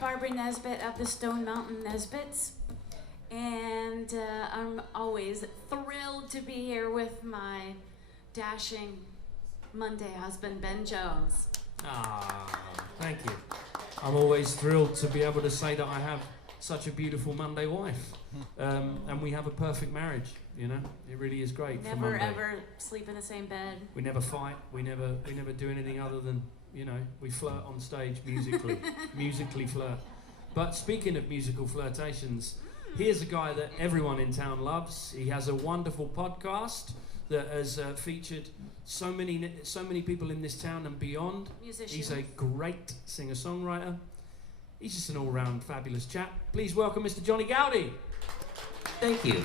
Barbara Nesbitt of the Stone Mountain Nesbitts, and I'm always thrilled to be here with my dashing Monday husband, Ben Jones. Ah, thank you. I'm always thrilled to be able to say that I have such a beautiful Monday wife, and we have a perfect marriage. You know, it really is great. Never for Monday. ever sleep in the same bed. We never fight. We never do anything other than, you know, we flirt on stage musically flirt. But speaking of musical flirtations, here's a guy that everyone in town loves. He has a wonderful podcast that has featured so many people in this town and beyond. Musicians. He's a great singer-songwriter. He's just an all-round fabulous chap. Please welcome Mr. Johnny Goudie. Thank you.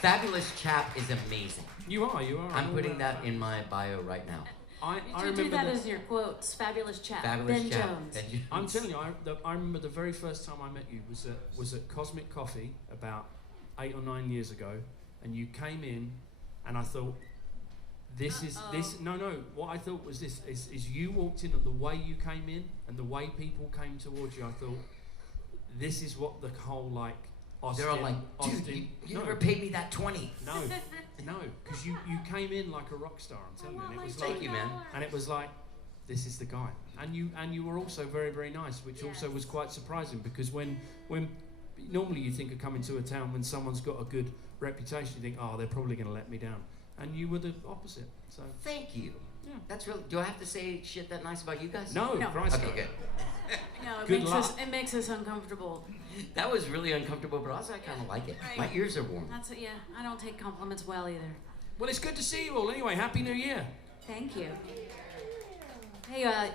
Fabulous chap is amazing. You are. I'm putting that in my bio right now. I You remember do that as your quotes. Fabulous chap. Fabulous Ben chap. Jones. Ben Jones. I'm telling you, I remember the very first time I met you was at Cosmic Coffee about 8 or 9 years ago, and you came in, and I thought, what I thought was this is you walked in, and the way you came in and the way people came towards you, I thought, this is what the whole like Austin. They're all like, dude, Austin, you never paid me that 20. No, because you came in like a rock star. I'm telling you, and it was Thank like, you, man. and it was like, this is the guy. And you were also very, very nice, which also was quite surprising, because when normally you think of coming to a town when someone's got a good reputation, you think, oh, they're probably going to let me down. And you were the opposite. So Thank you. Yeah. That's really. Do I have to say shit that nice about you guys? no. Christ Okay, no. good. No, Good luck. it makes us uncomfortable. That was really uncomfortable, but also I kind of like it. Right. My ears are warm. I don't take compliments well either. Well, it's good to see you all. Anyway, Happy New Year. Thank you. Hey,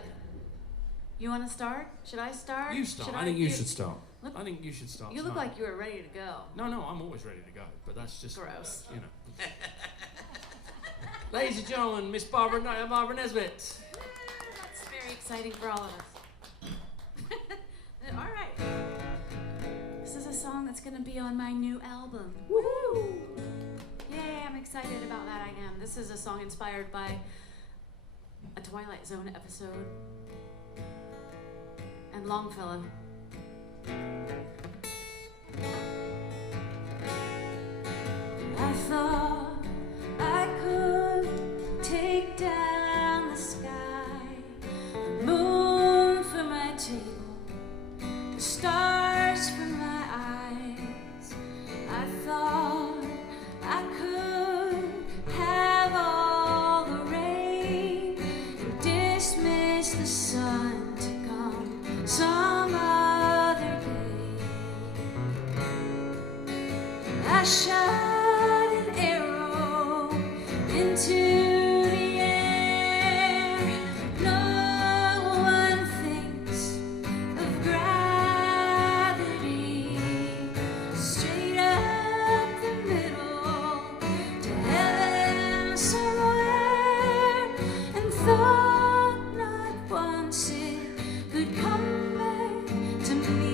you want to start? Should I start? You start. Should I think you should start. Look- I think you should start. You look tonight. like you were ready to go. No, I'm always ready to go, but that's just Gross. You know. Ladies and gentlemen, Miss Barbara Nesbitt. That's very exciting for all of us. All right. This is a song that's going to be on my new album. Woohoo! Yay, I'm excited about that. I am. This is a song inspired by a Twilight Zone episode and Longfellow. I thought I could take down the sky, the moon for my table, the stars for my eyes. I thought I could have all the rain and dismiss the sun to come some other day. I shot an arrow into the air. No one thinks of gravity. Straight up the middle to heaven somewhere, and thought not once it could come back to me.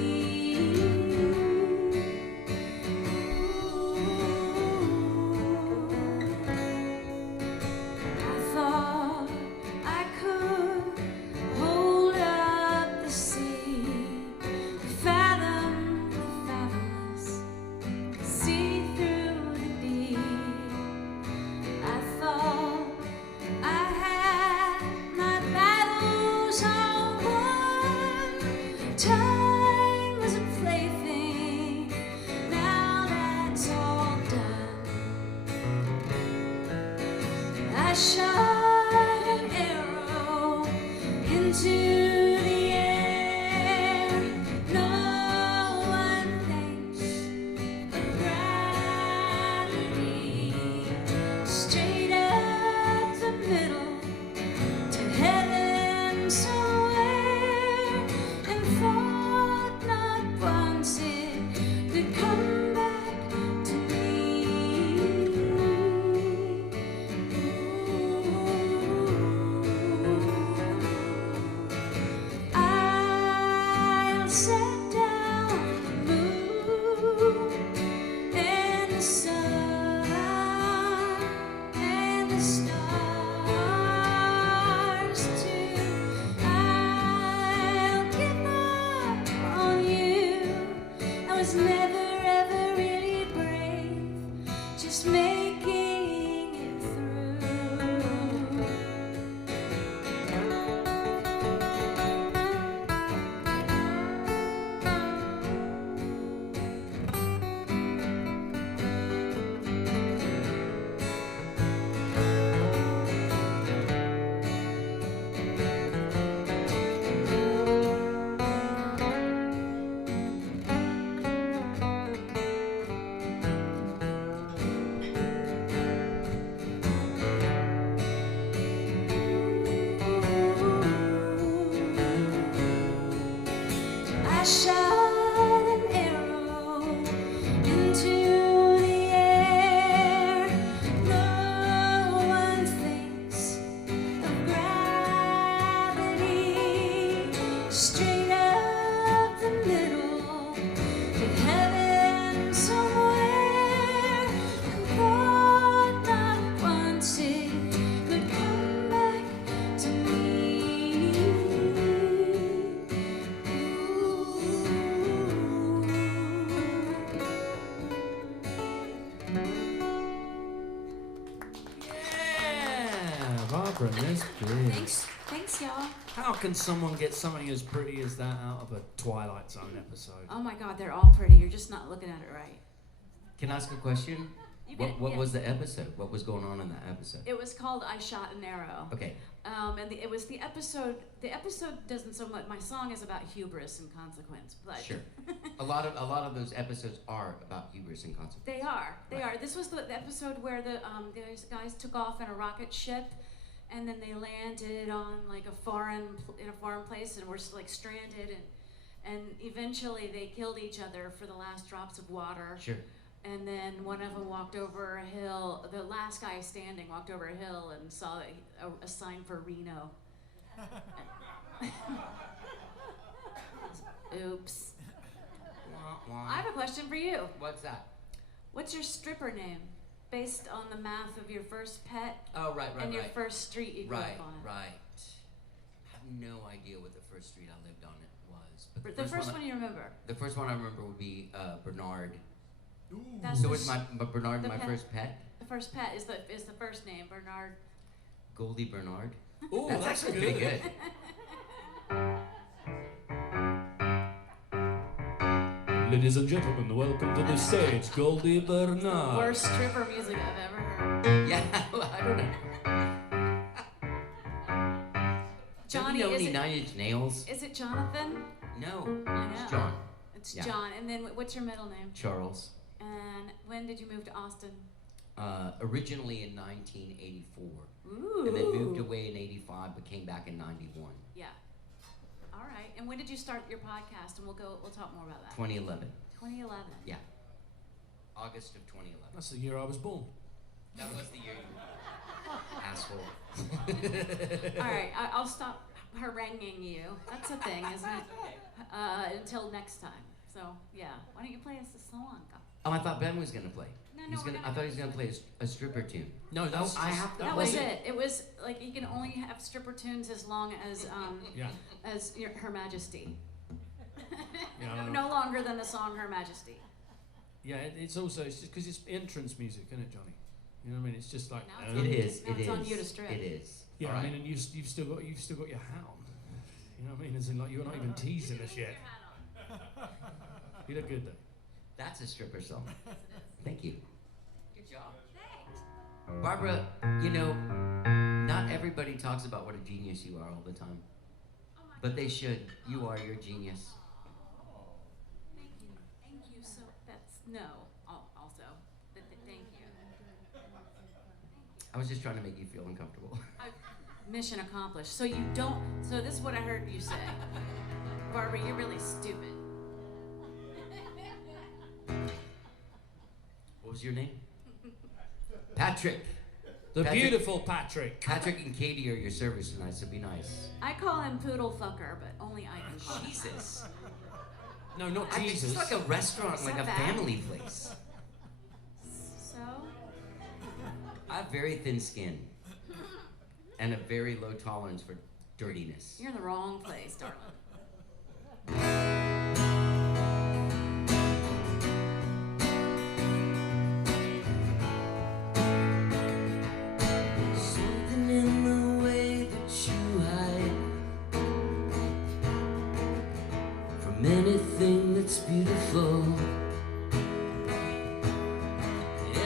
I thought I could hold up the sea, fathom the fathomless, see through the deep. I thought I had my battles all won. Time was a plaything, now that's all done. I shot an arrow into the air. No one thinks of gravity. Straight up the middle to heaven somewhere, and thought not once it could come back to me. Ooh. was never ever really brave, just making it through. I shot an arrow into the air. No one thinks of gravity. Straight up the middle to heaven somewhere. And thought not once it could come back to me. Yeah, Barbara Nesbitt. Thanks, y'all. How can someone get something as pretty as that out of a Twilight Zone episode? Oh my God, they're all pretty. You're just not looking at it right. Can I ask a question? You What, can- what yeah. was the episode? What was going on in that episode? It was called "I Shot an Arrow." Okay. And it was the episode. The episode doesn't so much. My song is about hubris and consequence, but Sure. A lot of those episodes are about hubris and consequence. they are. They Right. are. This was the episode where the guys took off in a rocket ship, and then they landed on like a foreign place, and were like stranded, and eventually they killed each other for the last drops of water. Sure. And then one of them walked over a hill. The last guy standing walked over a hill and saw a sign for Reno. Oops. I have a question for you. What's that? What's your stripper name? Based on the math of your first pet Oh, right. and your first street you grew Right, up on. right. I have no idea what the first street I lived on it was. But The first one you remember. The first one I remember would be Bernard. That's So the is Bernard the my pet. first pet? The first pet is the first name, Bernard. Goldie Bernard. Oh, That's actually pretty good. Ladies and gentlemen, welcome to the stage, Goldie Bernard. Worst stripper music I've ever heard. Yeah, I don't know. Johnny, Do you know is any it- Nine Inch Nails? Is it Jonathan? No. I know. It's John. It's Yeah. John. And then what's your middle name? Charles. And when did you move to Austin? Originally in 1984. Ooh. And then moved away in 85, but came back in 91. Yeah. All right. And when did you start your podcast? And we'll talk more about that. 2011. 2011. Yeah. August of 2011. That's the year I was born. That was the year you asshole. All right. I'll stop haranguing you. That's a thing, isn't it? Until next time. So yeah. Why don't you play us a song? Oh, I thought Ben was gonna play. No, He's we're gonna, gonna- I thought he was gonna play a stripper tune. No, that's I have to That play was it. It was like you can only have stripper tunes as long as Yeah. as Her Majesty. Yeah, I don't know. No longer than the song Her Majesty. Yeah, it's also just because it's entrance music, isn't it, Johnny? You know what I mean? It's just like Now it's It is. Now It it's on is. you to strip. It is. yeah. All I right. mean, and you've still got your hound. You know what I mean? As in, like you're not even teasing us yet. You look good though. That's a stripper song. Thank you. Good job. Barbara, you know, not everybody talks about what a genius you are all the time. But they should. You are your genius. Thank you. Thank you. So that's also. But thank you. I was just trying to make you feel uncomfortable. Mission accomplished. So you don't. So this is what I heard you say, Barbara. You're really stupid. What was your name? Patrick. The Patrick- beautiful Patrick. Patrick and Katie are your service tonight, so be nice. I call him Poodle Fucker, but only I can call him. Jesus. No, not It's Jesus. just like a restaurant, Is like that a bad? family place. So I have very thin skin and a very low tolerance for dirtiness. you're in the wrong place, darling. anything that's beautiful,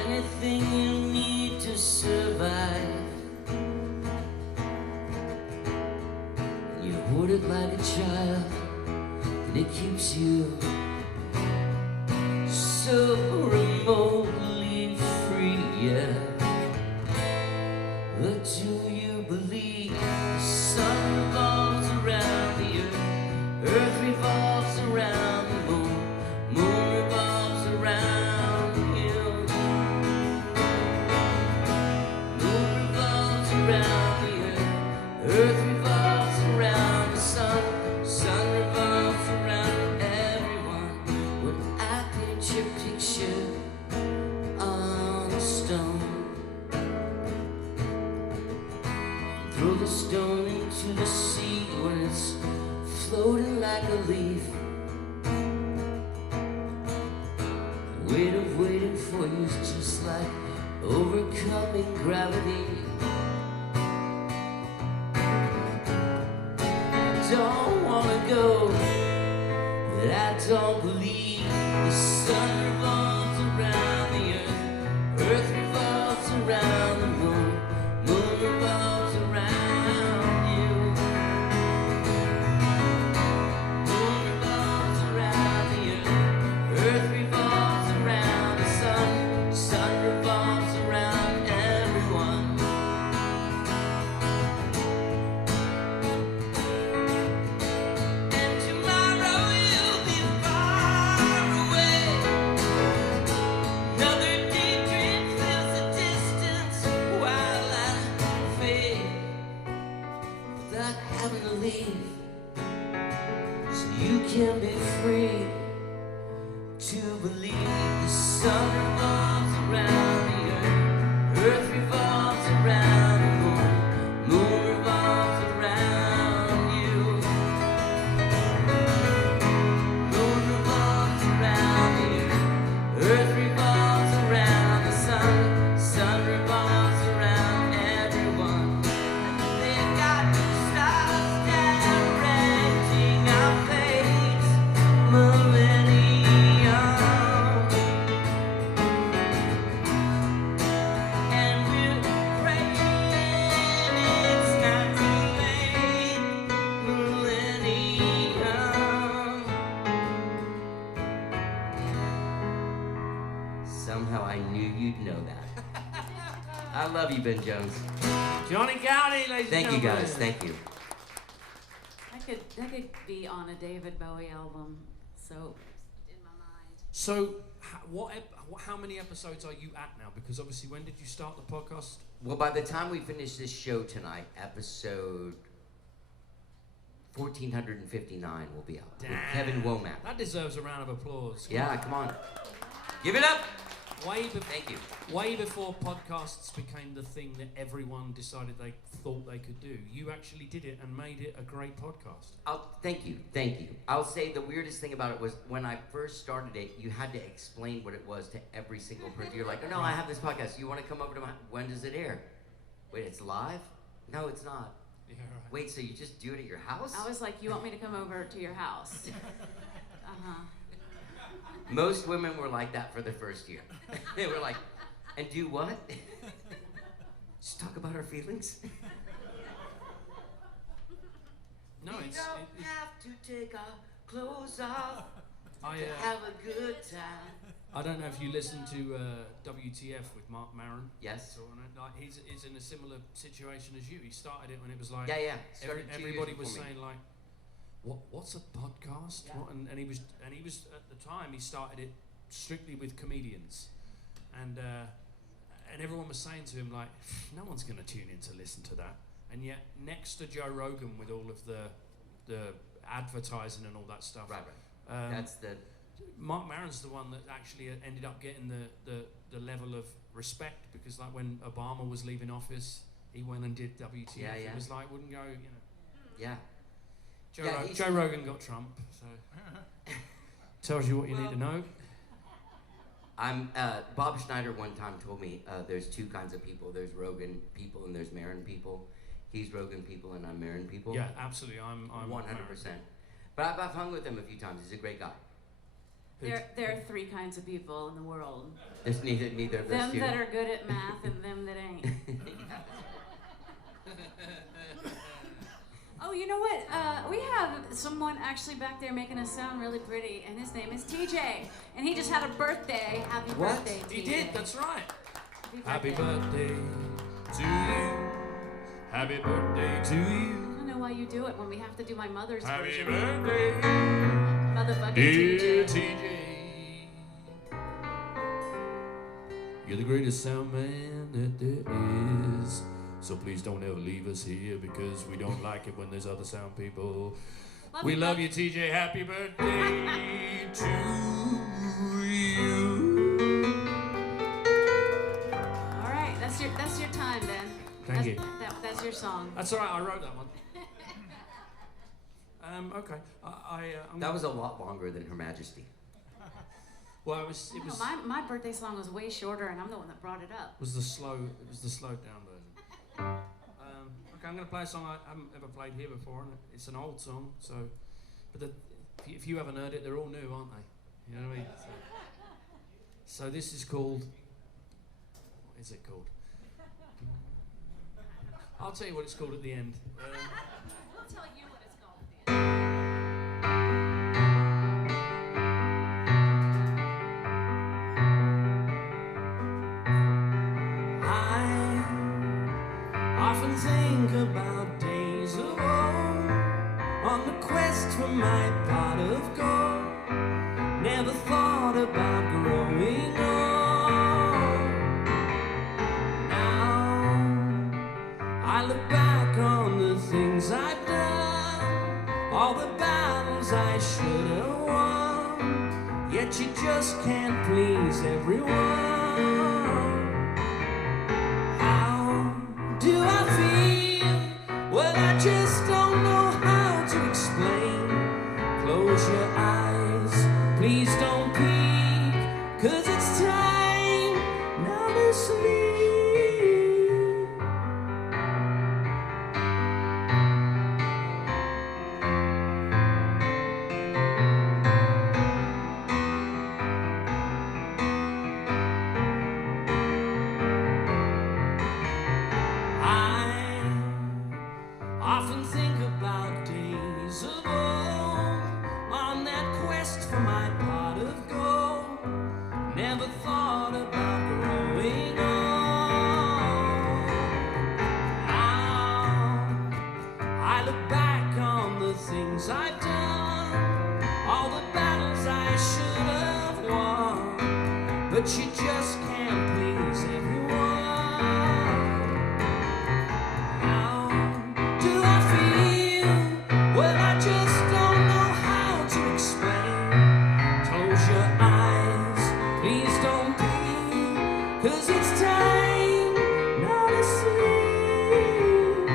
anything you need to survive. You hold it like a child, and it keeps you so remotely free, yeah. But do you believe the sun revolves around the earth revolves around the moon revolves around you, moon revolves around the earth revolves around the sun revolves around everyone. When I paint your picture on the stone, throw the stone into the sea when it's floating like a leaf. The weight of waiting for you is just like overcoming gravity. I don't wanna go, but I don't believe the sun revolves around the earth revolves around the moon revolves around you, moon revolves around the earth revolves around the sun revolves around everyone. And tomorrow you'll be far away, another daydream fills the distance while I fade without having to leave, so you can be free to believe the sun revolves around the earth revolves around the moon revolves around you, moon revolves around the earth revolves around the sun revolves around everyone. They've got stars directing our fates, millennium, and we're praying it's not too late, millennium. Somehow I knew you'd know that. I love you, Ben Jones. Johnny Goudie, ladies Thank and you gentlemen. guys, thank you. That could be on a David Bowie album. So in my mind. So, how many episodes are you at now? Because obviously, when did you start the podcast? Well, by the time we finish this show tonight, episode 1459 will be out with Kevin Womack. That deserves a round of applause. Yeah, come on. Give it up. Thank you. Way before podcasts became the thing that everyone decided they thought they could do, you actually did it and made it a great podcast. Thank you. I'll say the weirdest thing about it was when I first started it, you had to explain what it was to every single person. You're like, oh, no, I have this podcast. You want to come over to my... When does it air? Wait, it's live? No, it's not. Yeah, right. Wait, so you just do it at your house? I was like, you want me to come over to your house? Uh-huh. Most women were like that for the first year. They were like, and do what? Just talk about our feelings? No, we it's... don't have to take our clothes off I, to have a good time. I don't know if you listen to WTF with Mark Maron. Yes. So, like, he's in a similar situation as you. He started it when it was like... Yeah. Everybody was saying like, what's a podcast? Yeah. What? And he was at the time he started it strictly with comedians, and everyone was saying to him like, no one's going to tune in to listen to that. And yet next to Joe Rogan with all of the advertising and all that stuff, Right. That's the... Mark Maron's the one that actually ended up getting the level of respect, because like when Obama was leaving office, he went and did WTF. Yeah. It was like, wouldn't go, Yeah. Joe Rogan got Trump, so tells you what you need to know. Bob Schneider one time told me there's two kinds of people. There's Rogan people and there's Maron people. He's Rogan people and I'm Maron people. Yeah, absolutely. I'm 100%. But I've hung with him a few times. He's a great guy. There are three kinds of people in the world. There's neither of those Them two. that are good at math and them that ain't. Oh, you know what? We have someone actually back there making us sound really pretty, and his name is TJ. And he just had a birthday. Happy What? birthday, TJ. He did, that's right. Happy Happy birthday to you. Happy birthday to I you. don't know why you do it when we have to do my mother's Happy version. birthday, Motherfucking dear TJ. TJ. You're the greatest sound man that there is. So please don't ever leave us here because we don't like it when there's other sound people. We love you, TJ. Happy birthday to you. All right, that's your time, Ben. Thank you. That's your song. That's all right. I wrote that one. Okay. That was a lot longer than Her Majesty. Well, it was. No, my birthday song was way shorter, and I'm the one that brought it up. It was the slowed down version. Okay, I'm going to play a song I haven't ever played here before, and it's an old song. So, but if you haven't heard it, they're all new, aren't they? You know what I mean? So this is called. What is it called? I'll tell you what it's called at the end. We'll tell you what it's called at the end. Often think about days of old, on the quest for my pot of gold. Never thought about growing old. Now I look back on the things I've done, all the battles I should have won. Yet you just can't please everyone. Do I feel? Well, I just don't know how to explain. Close your eyes, please don't peek, 'cause it's time now to sleep. Often think about days of old, on that quest for my pot of gold. Never thought about growing old. Now I look back on the things I've done, all the battles I should have won. But you just can't please everyone. Well, I just don't know how to explain. Close your eyes, please don't peek, 'cause it's time now to sleep.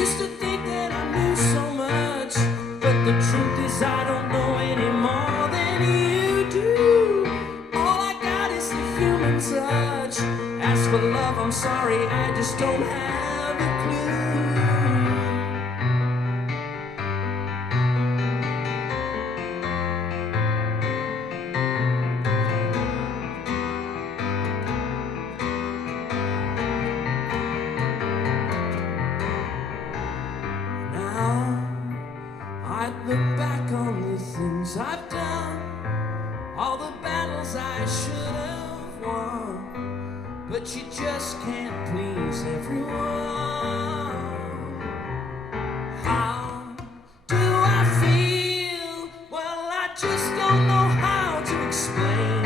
Used to think that I knew so much, but the truth is I don't know any more than you do. All I got is the human touch. As for love, I'm sorry, I just don't have a clue. Look back on the things I've done, all the battles I should have won. But you just can't please everyone. How do I feel? Well, I just don't know how to explain.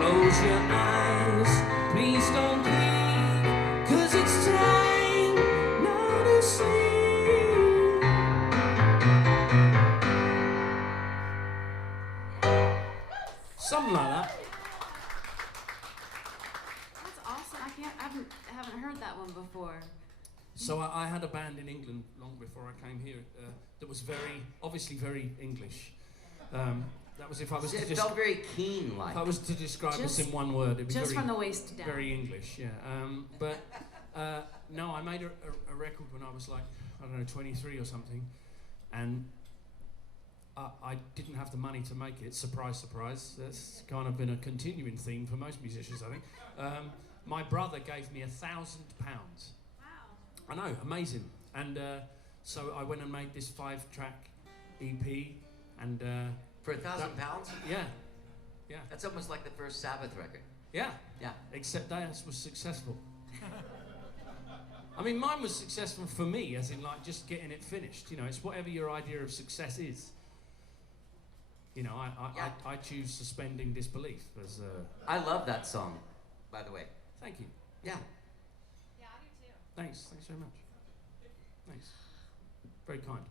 Close your eyes, please don't peek, 'cause it's time now to sleep. Something like that. That's awesome. I haven't heard that one before. So I had a band in England long before I came here that was obviously very English. That was if I was to It felt very keen, like. If I was to describe us in one word, it'd be just very, from the waist down. very English. Yeah. But no, I made a record when I was like, I don't know, 23 or something, and I didn't have the money to make it. Surprise, surprise. That's kind of been a continuing theme for most musicians, I think. My brother gave me £1,000. Wow. I know, amazing. And so I went and made this 5-track EP, and For £1,000? yeah. That's almost like the first Sabbath record. Yeah. Yeah. Except theirs was successful. I mean, mine was successful for me, as in like just getting it finished. You know, it's whatever your idea of success is. You know, I choose suspending disbelief as. I love that song, by the way. Thank you. Yeah. Yeah, I do too. Thanks very much. Thanks. Very kind.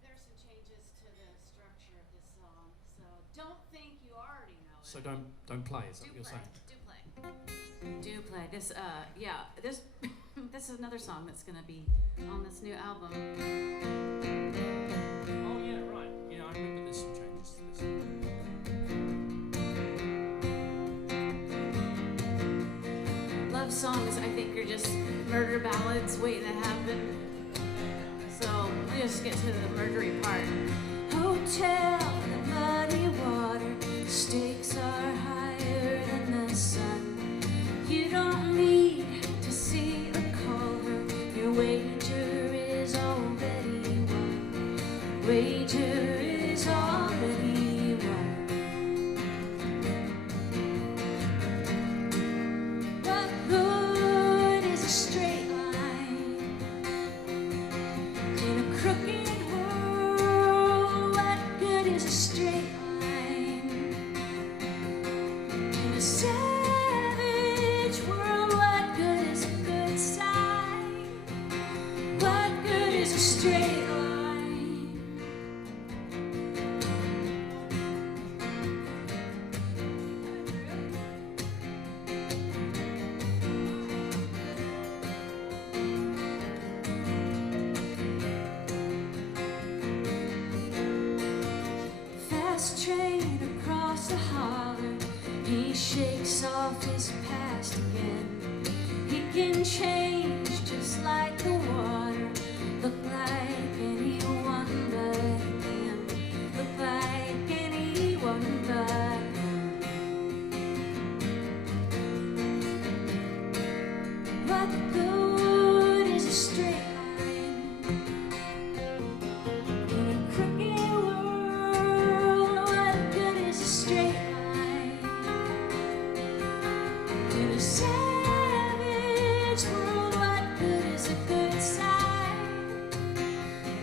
There's some changes to the structure of this song, so don't think you already know it. So don't play. Is that what you're saying? Do play. This this this is another song that's gonna be on this new album. Oh yeah, right. Yeah, I remember there's some changes to this. Love songs, I think, are just murder ballads waiting to happen. So we just get to the murdery part. Hotel, the muddy water, stakes are higher than the sun. You don't need to see or call her. Your wager is already won. Wager is already won. What good is a straight line in a crooked world? What good is a straight line in a savage world? What good is a good sign? What good is a straight line? Fast train across the holler, he shakes off his past again. He can change just like the water, look like anyone but him, look like anyone but him. What good is a straight line in a crooked world? What good is a straight line in a savage world? What good is a good sign?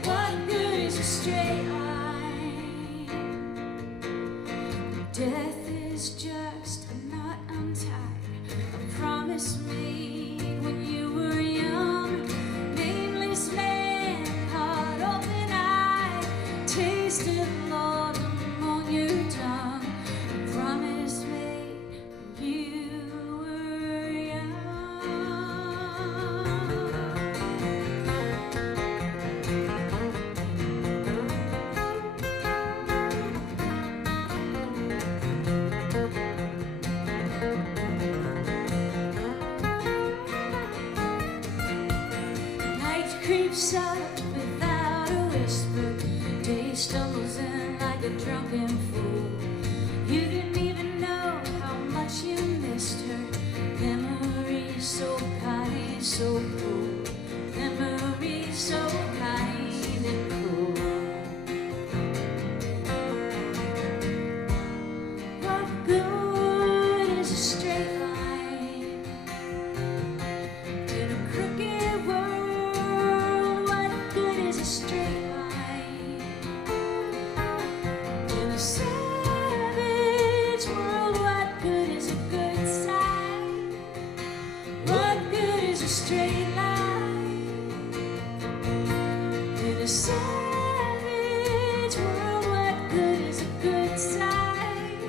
What good is a straight line? Death is just a knot untied, a promise made when you were young. Nameless man, heart open eye, taste of laudanum on your tongue. A promise made when you were young. Night creeps up without a whisper. Day stumbles in like a drunken fool. You didn't even know how much you missed her. Memories so kind, so cool. Memories so kind and cool. What good is a straight line in a crooked world? What good is a straight line in a savage world? What good is a good sign? What good is a straight line in a savage world? What good is a good sign?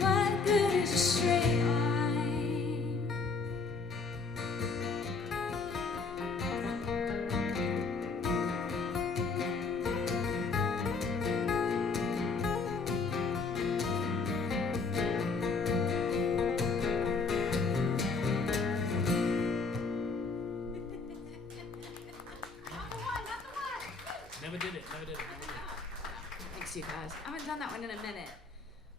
What good is a straight line? Never did it. Thanks, you guys. I haven't done that one in a minute.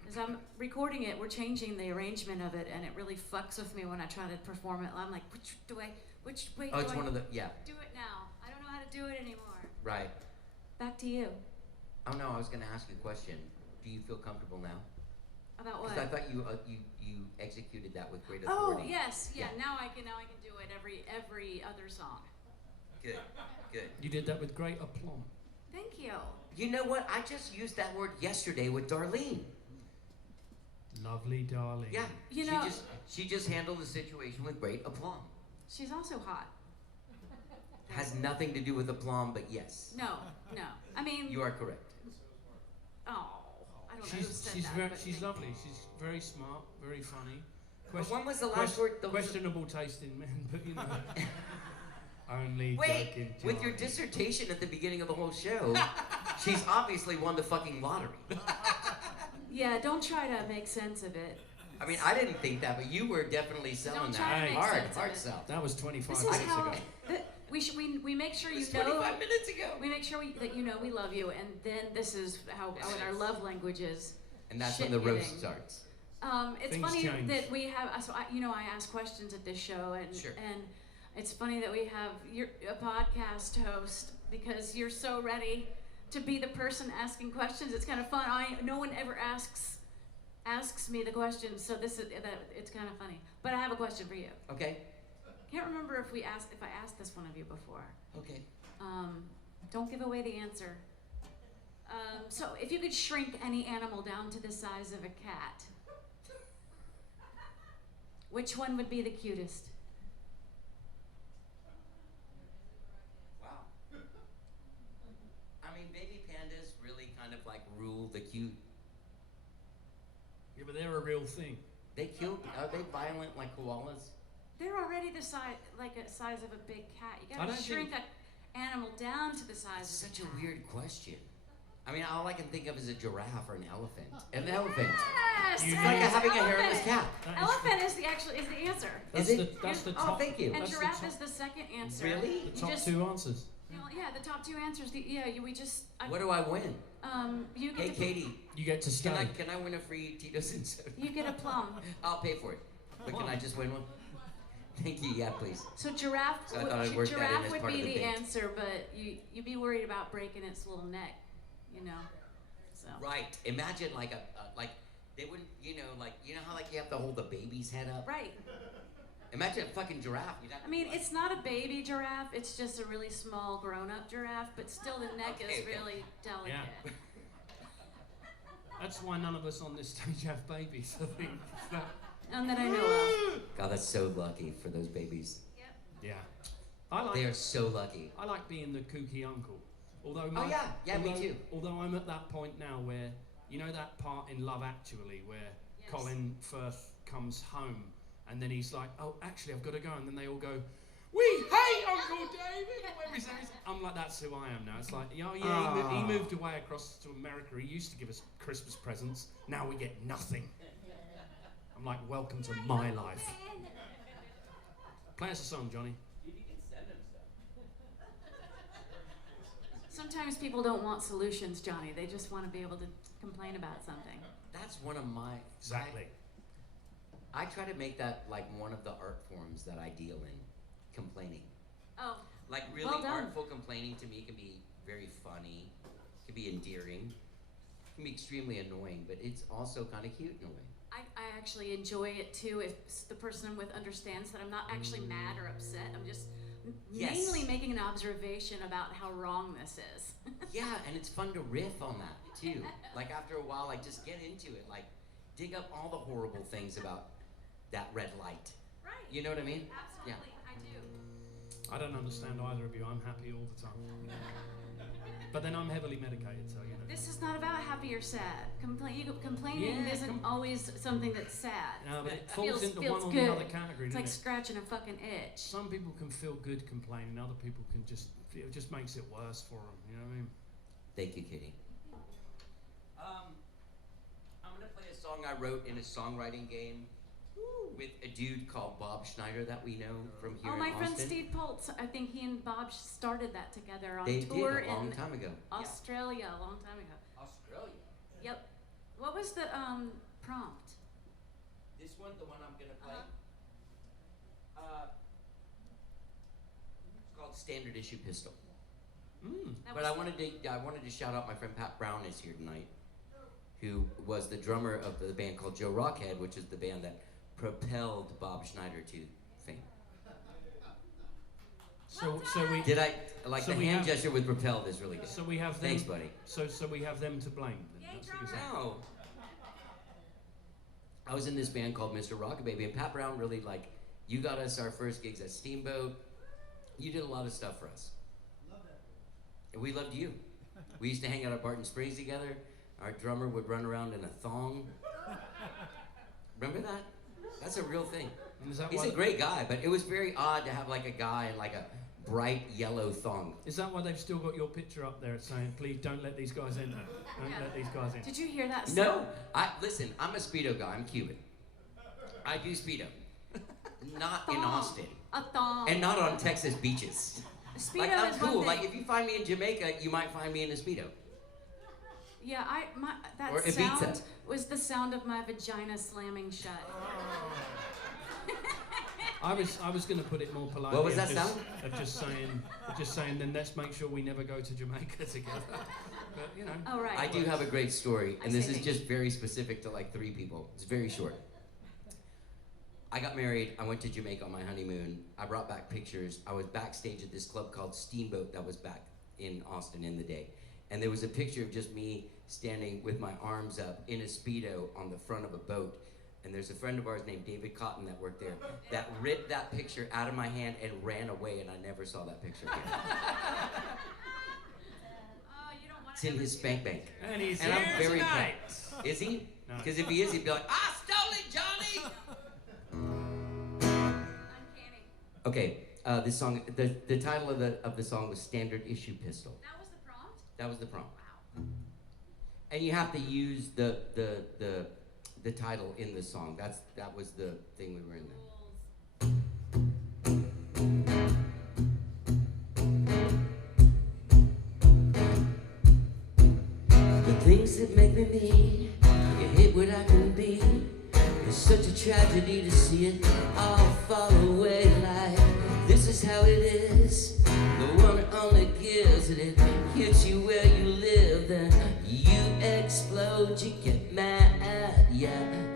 As I'm recording it, we're changing the arrangement of it, and it really fucks with me when I try to perform it. I'm like, which way Oh, it's do one of the, yeah. do it now? I don't know how to do it anymore. Right. Back to you. Oh no, I was going to ask you a question. Do you feel comfortable now? About what? Because I thought you executed that with great Oh authority. yes, yeah. Now I can do it every other song. Good. You did that with great aplomb. Thank you. You know what? I just used that word yesterday with Darlene. Lovely darling. Yeah. You know, she just handled the situation with great aplomb. she's also hot. Has nothing to do with aplomb, but yes. No. I mean, You are correct. oh, I don't know who said She's that. she's lovely. She's very smart, very funny. When was the last word? Questionable taste in men, but you know. Only Wait, joking, with your Johnny. dissertation at the beginning of the whole show, she's obviously won the fucking lottery. Yeah, don't try to make sense of it. I mean, I didn't think that, but you were definitely selling Don't that. try to make Hard sense of it. sell. That was 25 This is minutes how ago. we make sure It you was know. 25 minutes ago. We make sure that you know we love you, and then this is how what our love language is. And that's Shit when the roast hitting. starts. It's Things funny change. that we have. So I ask questions at this show, and Sure. and it's funny that we have a podcast host because you're so ready to be the person asking questions. It's kind of fun. No one ever asks me the questions, so it's kind of funny. But I have a question for you. Okay? Can't remember if I asked this one of you before. Okay. Don't give away the answer. So if you could shrink any animal down to the size of a cat, which one would be the cutest? Wow. I mean, baby pandas really kind of like rule the cute. Yeah, but they're a real thing. Are they violent like koalas? They're already the size of a big cat. You I gotta don't shrink an animal down to the size That's of such a a cat. weird question. I mean, all I can think of is a giraffe or an elephant. An elephant. Yes, You It's know- like yes, having a elephant. hairless cat. That is Elephant is the answer. That's Is the it? that's the Oh, top. thank you. And That's the giraffe top- is the second answer. Really? The You top just- two answers. Yeah, the top two answers. What do I win? You get Hey, to, Katie, You get to stay. can I win a free Tito's and soda? you get a plum. I'll pay for it. But can I just win one? Thank you. Yeah, please. So giraffe, So I thought I'd work that in giraffe as would part be of the the bait. answer, but you'd be worried about breaking its little neck, you know. So Right. Imagine like they wouldn't, how like you have to hold the baby's head up. right. Imagine a fucking giraffe. You'd have I mean, it's not a baby giraffe. It's just a really small grown-up giraffe, but still the neck Okay, is okay. really delicate. Yeah. That's why none of us on this stage have babies. I think. None that I know of. God, that's so lucky for those babies. Yeah. I They like are so lucky. I like being the kooky uncle. Although Oh yeah, me too. Although I'm at that point now where you know that part in Love Actually where Yes. Colin Firth comes home and then he's like, oh, actually I've got to go, and then they all go, we hate Uncle David. Whatever he says. I'm like, that's who I am now. It's like, oh yeah, he moved away across to America. He used to give us Christmas presents. Now we get nothing. I'm like, welcome to my life. Play us a song, Johnny. Sometimes people don't want solutions, Johnny. They just want to be able to complain about something. That's one of my Exactly. I try to make that like one of the art forms that I deal in, complaining. Oh, Like really Well done. artful complaining to me can be very funny, can be endearing, can be extremely annoying, but it's also kind of cute in a way. I actually enjoy it too if the person I'm with understands that I'm not actually mad or upset. I'm just Yes. mainly making an observation about how wrong this is. Yeah, and it's fun to riff on that too. Like after a while, like just get into it, like dig up all the horrible things about that red light. Right. You know what I mean? Absolutely, I do. I don't understand either of you. I'm happy all the time. But then I'm heavily medicated, so you know. This is not about happy or sad. Complaining Yeah, isn't always something that's sad. No, but it It falls into feels one or good. the other category, It's doesn't like it? scratching a fucking itch. Some people can feel good complaining, other people can it just makes it worse for them, you know what I mean? Thank you, Kitty. I'm gonna play a song I wrote in a songwriting game with a dude called Bob Schneider that we know from here Oh, in my Austin. friend Steve Poltz, I think he and Bob started that together on They tour did a long in time ago. Australia a long time ago. Australia. Yep. What was the prompt? This one, the one I'm gonna play. It's called Standard Issue Pistol. But I wanted to shout out my friend Pat Brown is here tonight, who was the drummer of the band called Joe Rockhead, which is the band that propelled Bob Schneider to fame. So we Did I like So the we hand have- gesture with propelled is really good. so we have them. Thanks, buddy. So we have them to blame. Then. That's what you're saying. No. I was in this band called Mr. Rockababy, and Pat Brown really you got us our first gigs at Steamboat. You did a lot of stuff for us. Love that. And we loved you. We used to hang out at Barton Springs together. Our drummer would run around in a thong. Remember that? That's a real thing. And is that He's why, a great guy, but it was very odd to have a guy in a bright yellow thong. Is that why they've still got your picture up there saying, "Please don't let these guys in"? Don't Yeah. let these guys in. Did you hear that? No, listen, I'm a Speedo guy. I'm Cuban. I do Speedo. Not in Thong. Austin. A thong. And not on Texas beaches. A Speedo I'm is cool. one thing. If you find me in Jamaica, you might find me in a Speedo. Yeah, that Or Ibiza. sound was the sound of my vagina slamming shut. I was going to put it more politely. What was that of just, sound? Of just saying. Then let's make sure we never go to Jamaica together. But you know. Oh right. I do have a great story, I and this say is thanks. just very specific to 3 people. It's very short. I got married. I went to Jamaica on my honeymoon. I brought back pictures. I was backstage at this club called Steamboat that was back in Austin in the day. And there was a picture of just me standing with my arms up in a Speedo on the front of a boat. And there's a friend of ours named David Cotton that worked there that ripped that picture out of my hand and ran away, and I never saw that picture again. Oh, you don't want It's in his spank bank. And he's And I'm here very tonight. proud. Is he? No. Because if he is, he'd be like, I stole it, Johnny! Uncanny. Okay, this song, the title of the song was Standard Issue Pistol. That was the prompt? That was the prompt. Wow. And you have to use the title in the song. That was the thing we were in there. Rules. The things that make me mean, you hate what I can be. It's such a tragedy to see it all fall away like this is how it is. The one that only gives it, it hits you where you live. Then you explode, you get mad, yeah,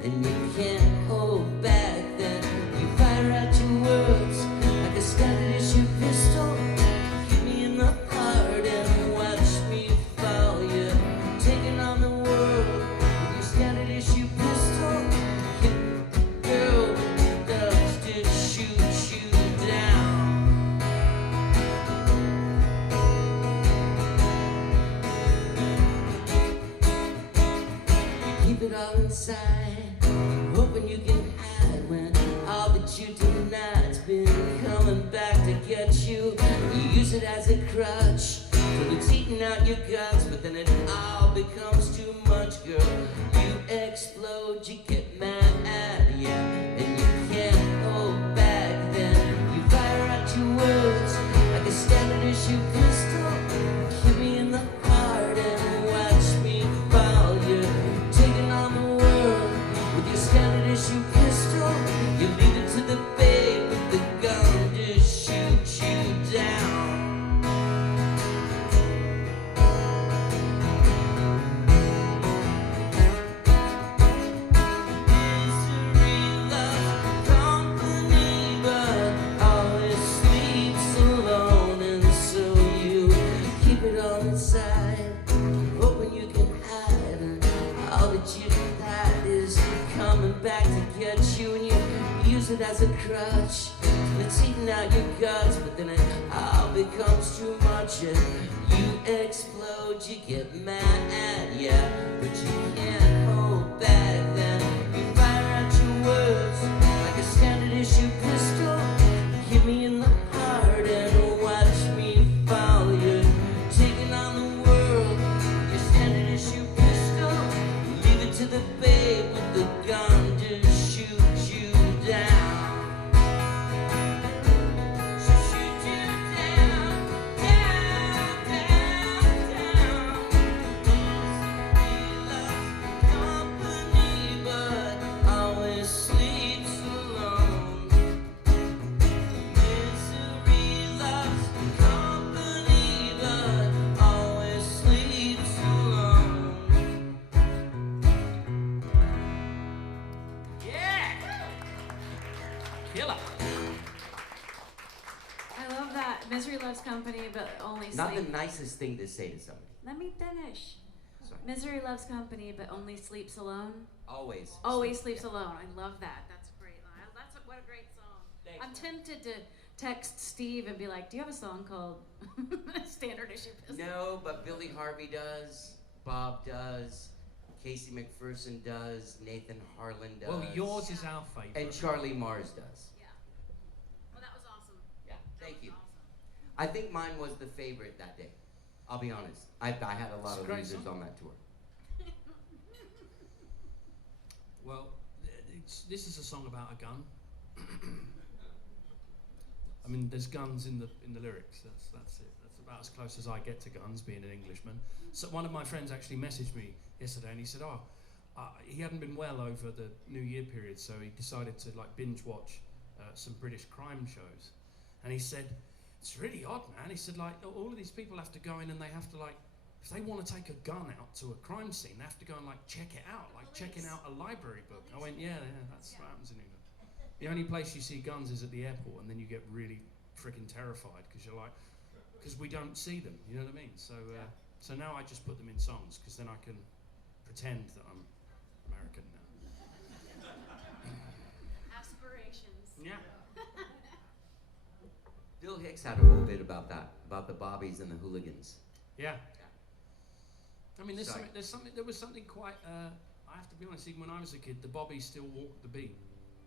and you can't hold back. Then you fire out your words like a standard issue pistol. Hit me in the heart and watch me fall. You're taking on the world with your standard issue pistol. Hit girl does to shoot you down. You keep it all inside, hoping you can hide when all that you tonight's been coming back to get you. You use it as a crutch till it's eating out your guts, but then it all becomes too much, girl. You explode, you get mad, yeah, and you can't hold back. Then you fire out your words like a standard issue pistol. Hit me in the heart and watch me fall. You're taking on the world with your standard issue pistol. You leave it to the babe with the gun to shoot you down. Misery loves company, but always sleeps alone, and so you keep it all inside, hoping you can hide, and all that you hide is coming back to get you, and you use it as a crutch. And it's eating out your guts, but then it all becomes too much, and you explode, you get mad, yeah, but you can't hold back. Then you fire out your words like a standard issue pistol. Hit me in the heart and watch me fall. You're taking on the world, your standard issue pistol. Leave it to the babe with the gun to shoot you company, but only Not sleep. the nicest thing to say to somebody. Let me finish. Sorry. Misery loves company, but only sleeps alone. Always. Always sleeps alone. I love that. That's a great line. What a great song. Thanks. I'm tempted to text Steve and be like, "Do you have a song called Standard Issue Business?" No, but Billy Harvey does. Bob does. Casey McPherson does. Nathan Harlan does. Well, yours is our favorite. And Charlie Mars does. Yeah. Well, that was awesome. Yeah, thank you. Awesome. I think mine was the favorite that day. I'll be honest. I had a lot It's a of great losers song. on that tour. Well, this is a song about a gun. I mean, there's guns in the lyrics. That's it. That's about as close as I get to guns, being an Englishman. So one of my friends actually messaged me yesterday, and he said, he hadn't been well over the New Year period, so he decided to like binge watch some British crime shows. And he said, it's really odd, man. He said, like, all of these people have to go in and they have to, like, if they want to take a gun out to a crime scene, they have to go and, like, check it out, like checking out a library book. I went, yeah, that's what happens in England. The only place you see guns is at the airport, and then you get really freaking terrified because you're like, because we don't see them, you know what I mean? So, so now I just put them in songs because then I can pretend that I'm American now. Aspirations. Yeah. Bill Hicks had a little bit about that, about the Bobbies and the Hooligans. Yeah. I mean, Sorry. there was something quite, I have to be honest, even when I was a kid, the Bobbies still walked the beat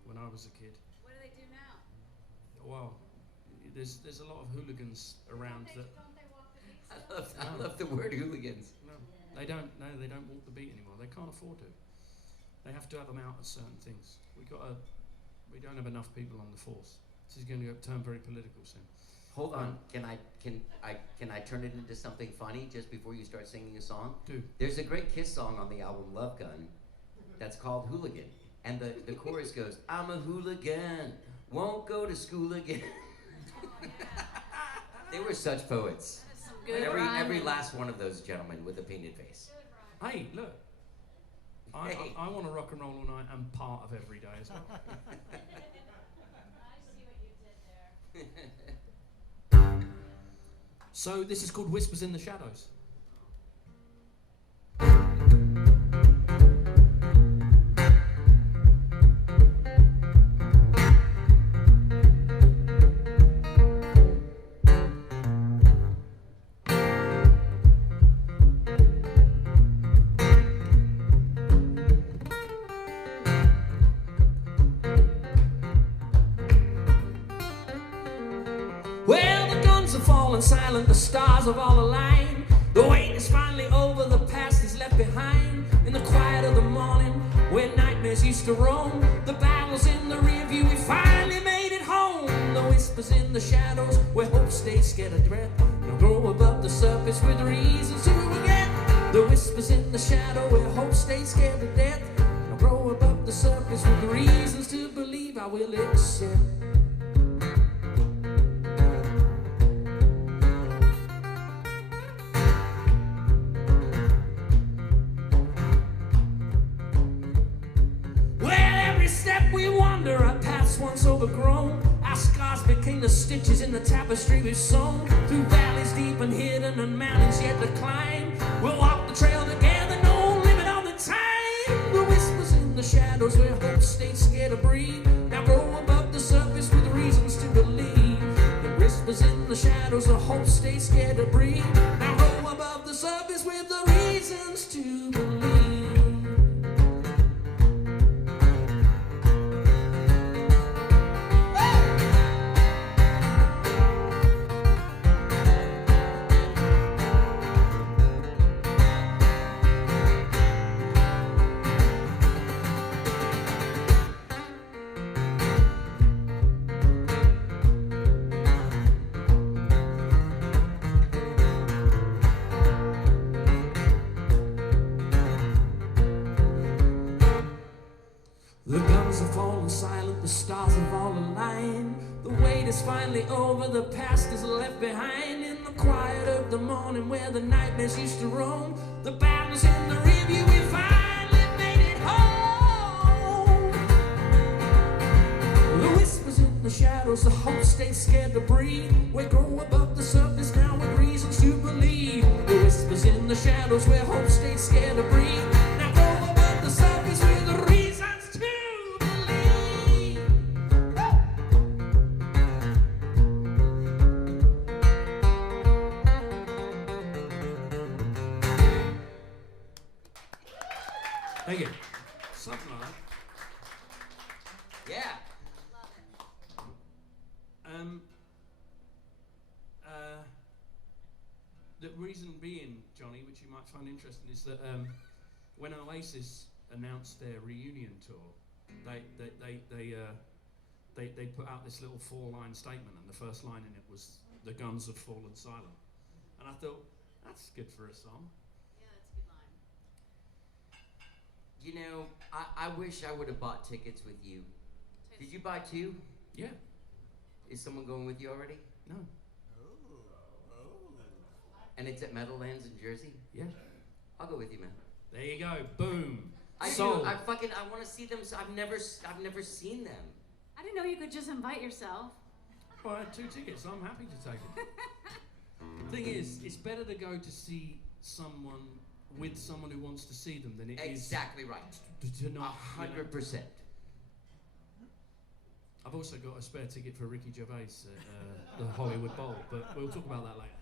when I was a kid. What do they do now? Well, there's a lot of hooligans around that. Don't they walk the beat? I love the word hooligans. No, they don't walk the beat anymore. They can't afford to. They have to have them out at certain things. We don't have enough people on the force. This is going to turn very political soon. Hold on, can I turn it into something funny just before you start singing a song? Do. There's a great Kiss song on the album Love Gun that's called Hooligan. And the chorus goes, I'm a hooligan, won't go to school again. They were such poets. That is some good Every rhyming. last one of those gentlemen with a painted face. Hey, look. Hey. I want to rock and roll all night and part of every day as well. I see what you did there. So this is called Whispers in the Shadows. Well, the guns have fallen silent, the stars have all aligned. The wait is finally over, the past is left behind. In the quiet of the morning, where nightmares used to roam, the battle's in the rear view, we finally made it home. The whispers in the shadows, where hope stays scared of dread. Now grow above the surface with reasons to forget. The whispers in the shadow, where hope stays scared of death. Now grow above the surface with reasons to believe I will accept. Our paths once overgrown, our scars became the stitches in the tapestry we've sewn. Through valleys deep and hidden and mountains yet to climb, we'll walk the trail together, no limit on the time. The whispers in the shadows where hope stays scared to breathe. Now grow above the surface with reasons to believe. The whispers in the shadows where hope stays scared to breathe. Now grow above the surface with the reasons to believe. The guns have fallen silent, the stars have all aligned. The wait is finally over, the past is left behind. In the quiet of the morning where the nightmares used to roam, the battle's in the rearview, we finally made it home. The whispers in the shadows, the hope stays scared to breathe. We grow above the surface now. scared to breathe. Now go above the surface with the reasons to believe. Thank you. Something like that. Yeah. The reason being, Johnny, which you might find interesting, is that when Oasis announced their reunion tour, they put out this little 4-line statement, and the first line in it was "The guns have fallen silent," and I thought that's good for a song. Yeah, that's a good line. You know, I wish I would have bought tickets with you. Did you buy 2? Yeah. Is someone going with you already? No. And it's at Meadowlands in Jersey? Yeah. I'll go with you, man. There you go. Boom. I Sold. do. I want to see them. So I've never seen them. I didn't know you could just invite yourself. Well, I had 2 tickets, so I'm happy to take it. Thing is, it's better to go to see someone with someone who wants to see them than it is Exactly right. to not. 100%. I've also got a spare ticket for Ricky Gervais at the Hollywood Bowl, but we'll talk about that later.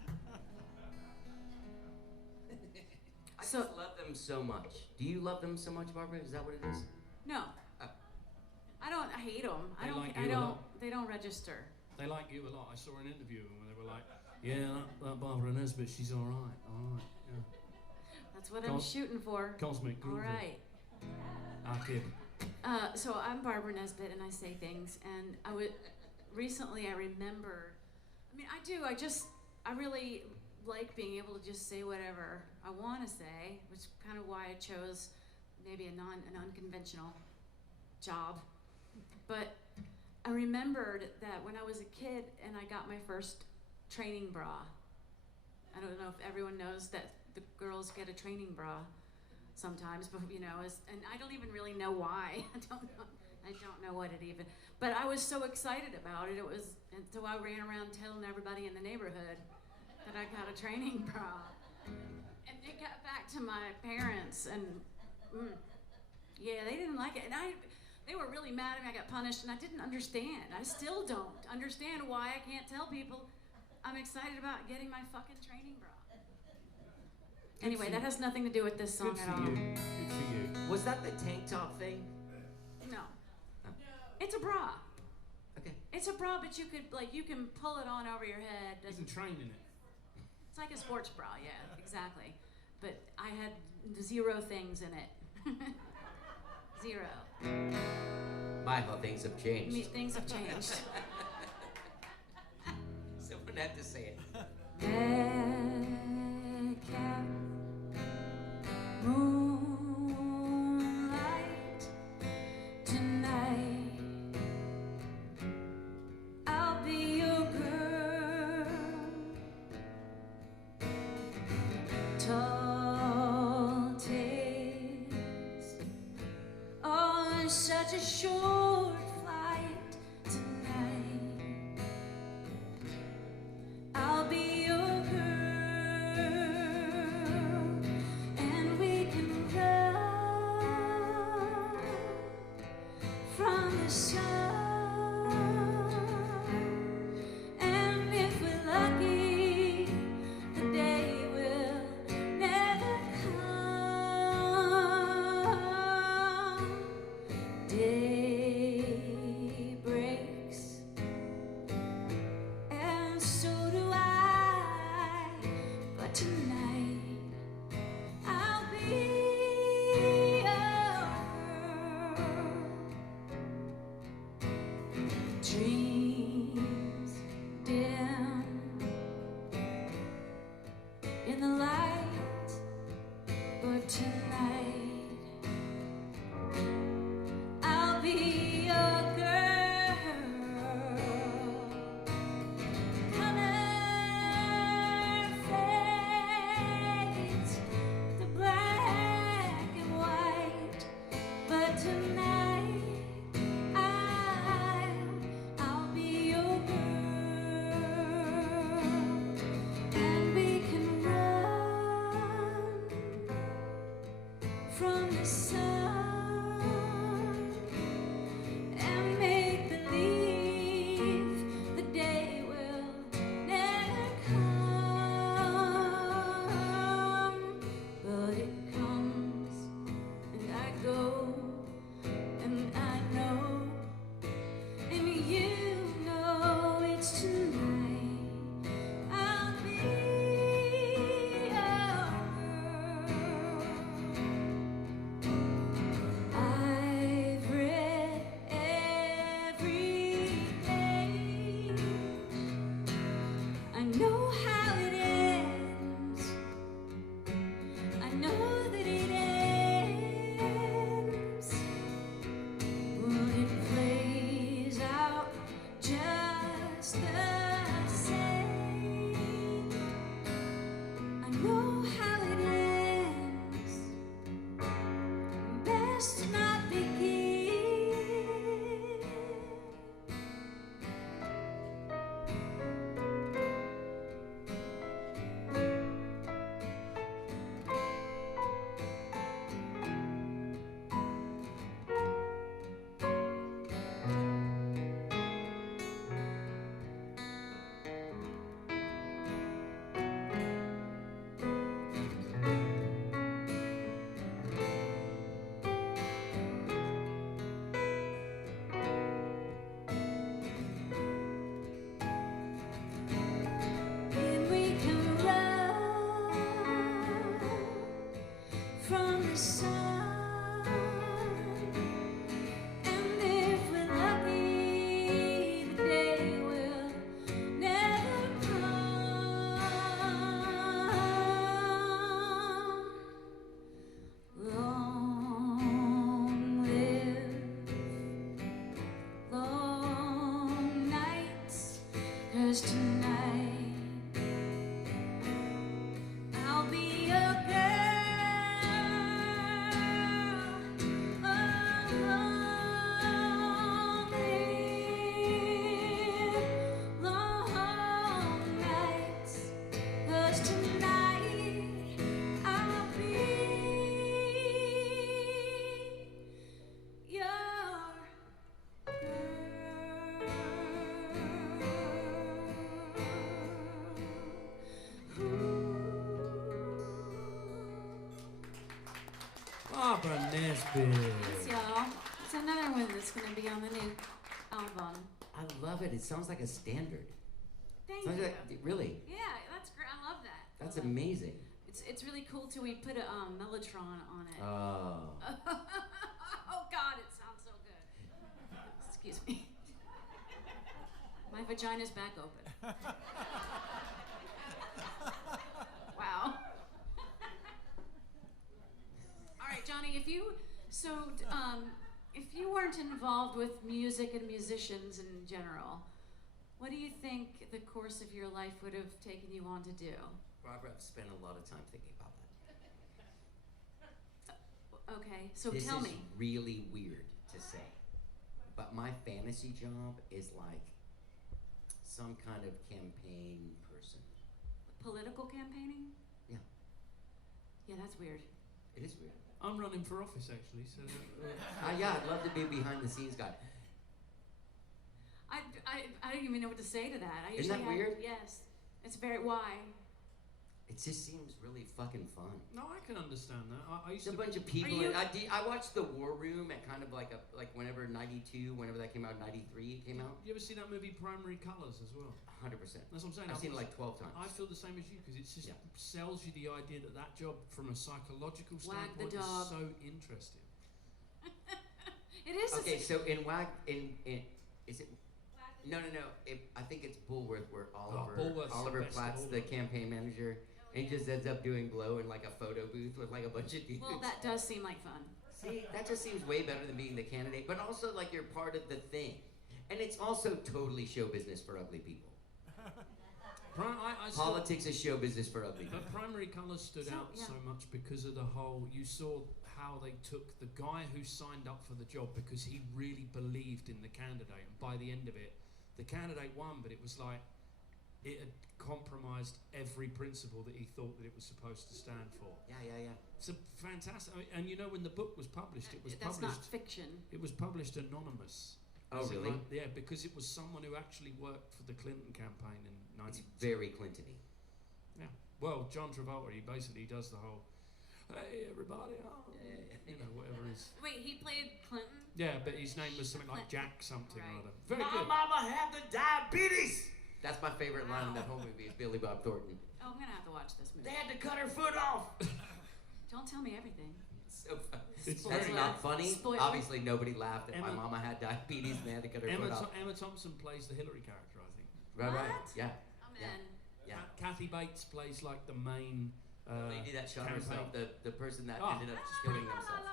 I just love them so much. Do you love them so much, Barbara? Is that what it is? No. I hate them. They don't register. They like you a lot. I saw an interview where they were like, "Yeah, that Barbara Nesbitt, she's all right, yeah." That's what I'm shooting for. Cosmic groovy. All right. Our kid. So I'm Barbara Nesbitt, and I say things. And recently I remembered. I mean, I do. I really like being able to just say whatever I want to say, which is kind of why I chose maybe an unconventional job. But I remembered that when I was a kid and I got my first training bra. I don't know if everyone knows that the girls get a training bra sometimes, but and I don't even really know why. I don't know what it even. But I was so excited about it. And so I ran around telling everybody in the neighborhood that I got a training bra. And it got back to my parents, and they didn't like it. And they were really mad at me. I got punished, and I didn't understand. I still don't understand why I can't tell people I'm excited about getting my fucking training bra. Anyway, that has nothing to do with this song at all. Good for you. Was that the tank top thing? No. It's a bra. Okay. It's a bra, but you can pull it on over your head. You can train in it. It's like a sports bra, yeah, exactly. But I had 0 things in it. 0. Michael, things have changed. Things have changed. Someone had to say it. Madcap moonlight tonight. I'll be your girl. Tall tales on such a short flight tonight. I'll be your girl, and we can run from the sun. And if we're lucky, the day will never come. Day breaks, and so do I. But tonight I'll be your girl. Dreams dim in the light, but tonight I'll be your girl. Color fades to black and white, but tonight I'll be your girl, and we can run from the sun and make believe the day will never come, but it comes and I go and I know and you know it's tonight I'll be your girl. I've read every page. I know how it ends. I know that it ends, but it plays out just the same. I know how it ends. Best not begin. And we can run from the sun, and if we're lucky, the day will never come. Long live long nights, 'cause tonight I'll be a girl. Oh, long live long nights, 'cause tonight I'll be your Barbara Nesbitt. Thanks, y'all. It's another one that's going to be on the new album. I love it. It sounds like a standard. Thank Sounds you. like, really, Yeah, that's great. I love that. that's I love amazing. it. It's really cool too. We put a mellotron on it. Oh. Oh God, it sounds so good. Excuse me. My vagina's back open. Wow. All right, Johnny. If you weren't involved with music and musicians in general, what do you think the course of your life would have taken you on to do? Barbara, I've spent a lot of time thinking about that. Okay, so This tell is me. really weird to say, but my fantasy job is like some kind of campaign person. Political campaigning? Yeah, Yeah, that's weird. it is weird. I'm running for office actually, so Yeah, I'd love to be behind the scenes guy. I don't even know what to say to that. I Isn't that usually weird? Yes. It's very, why? It just seems really fucking fun. no, I can understand that. I used Just a to. bunch of people. you- I watched The War Room at kind of like whenever '92, whenever that came out, '93 came out. You ever see that movie Primary Colours as well? 100%. That's what I'm saying. I've seen it like 12 times. I feel the same as you because it just Yeah. sells you the idea that that job, from a psychological Wag the standpoint, dog. is so interesting. It is. Okay, so in is it? No. I think it's Bullworth where Bullworth's the Oliver best of Platt's all the of them. campaign manager, and he just ends up doing blow in like a photo booth with like a bunch of dudes. Well, that does seem like fun. See, that just seems way better than being the candidate, but also like you're part of the thing, and it's also totally show business for ugly people. I saw- Politics is show business for ugly people. But Primary Colours stood So, out yeah. so much because of the whole. You saw how they took the guy who signed up for the job because he really believed in the candidate, and by the end of it, the candidate won. But it was like it had compromised every principle that he thought that it was supposed to stand for. Yeah. It's a fantastic. I mean, and you know, when the book was published, it was That's published. not fiction. It was published anonymous. Oh, really? Like, yeah, because it was someone who actually worked for the Clinton campaign in 90. It's very Clinton-y. Yeah. Well, John Travolta, he basically does the whole, hey everybody, you know, whatever it is. Wait, he played Clinton? Yeah, but his name was something like Jack something or Right. other. Very My good. mama had the diabetes. That's my favorite line in that whole movie is Billy Bob Thornton. Oh, I'm gonna have to watch this movie. They had to cut her foot off. Don't tell me everything. So funny. It's That's very not funny. Spoiler. Obviously, nobody laughed that my Emma- mama had diabetes and they had to cut her foot off. Emma Thompson plays the Hillary character, I think. Right. What? Yeah. I'm Yeah. in. Yeah. Kathy Bates plays like the main. The lady that shot campaign. herself, the person that Oh. ended up killing themselves.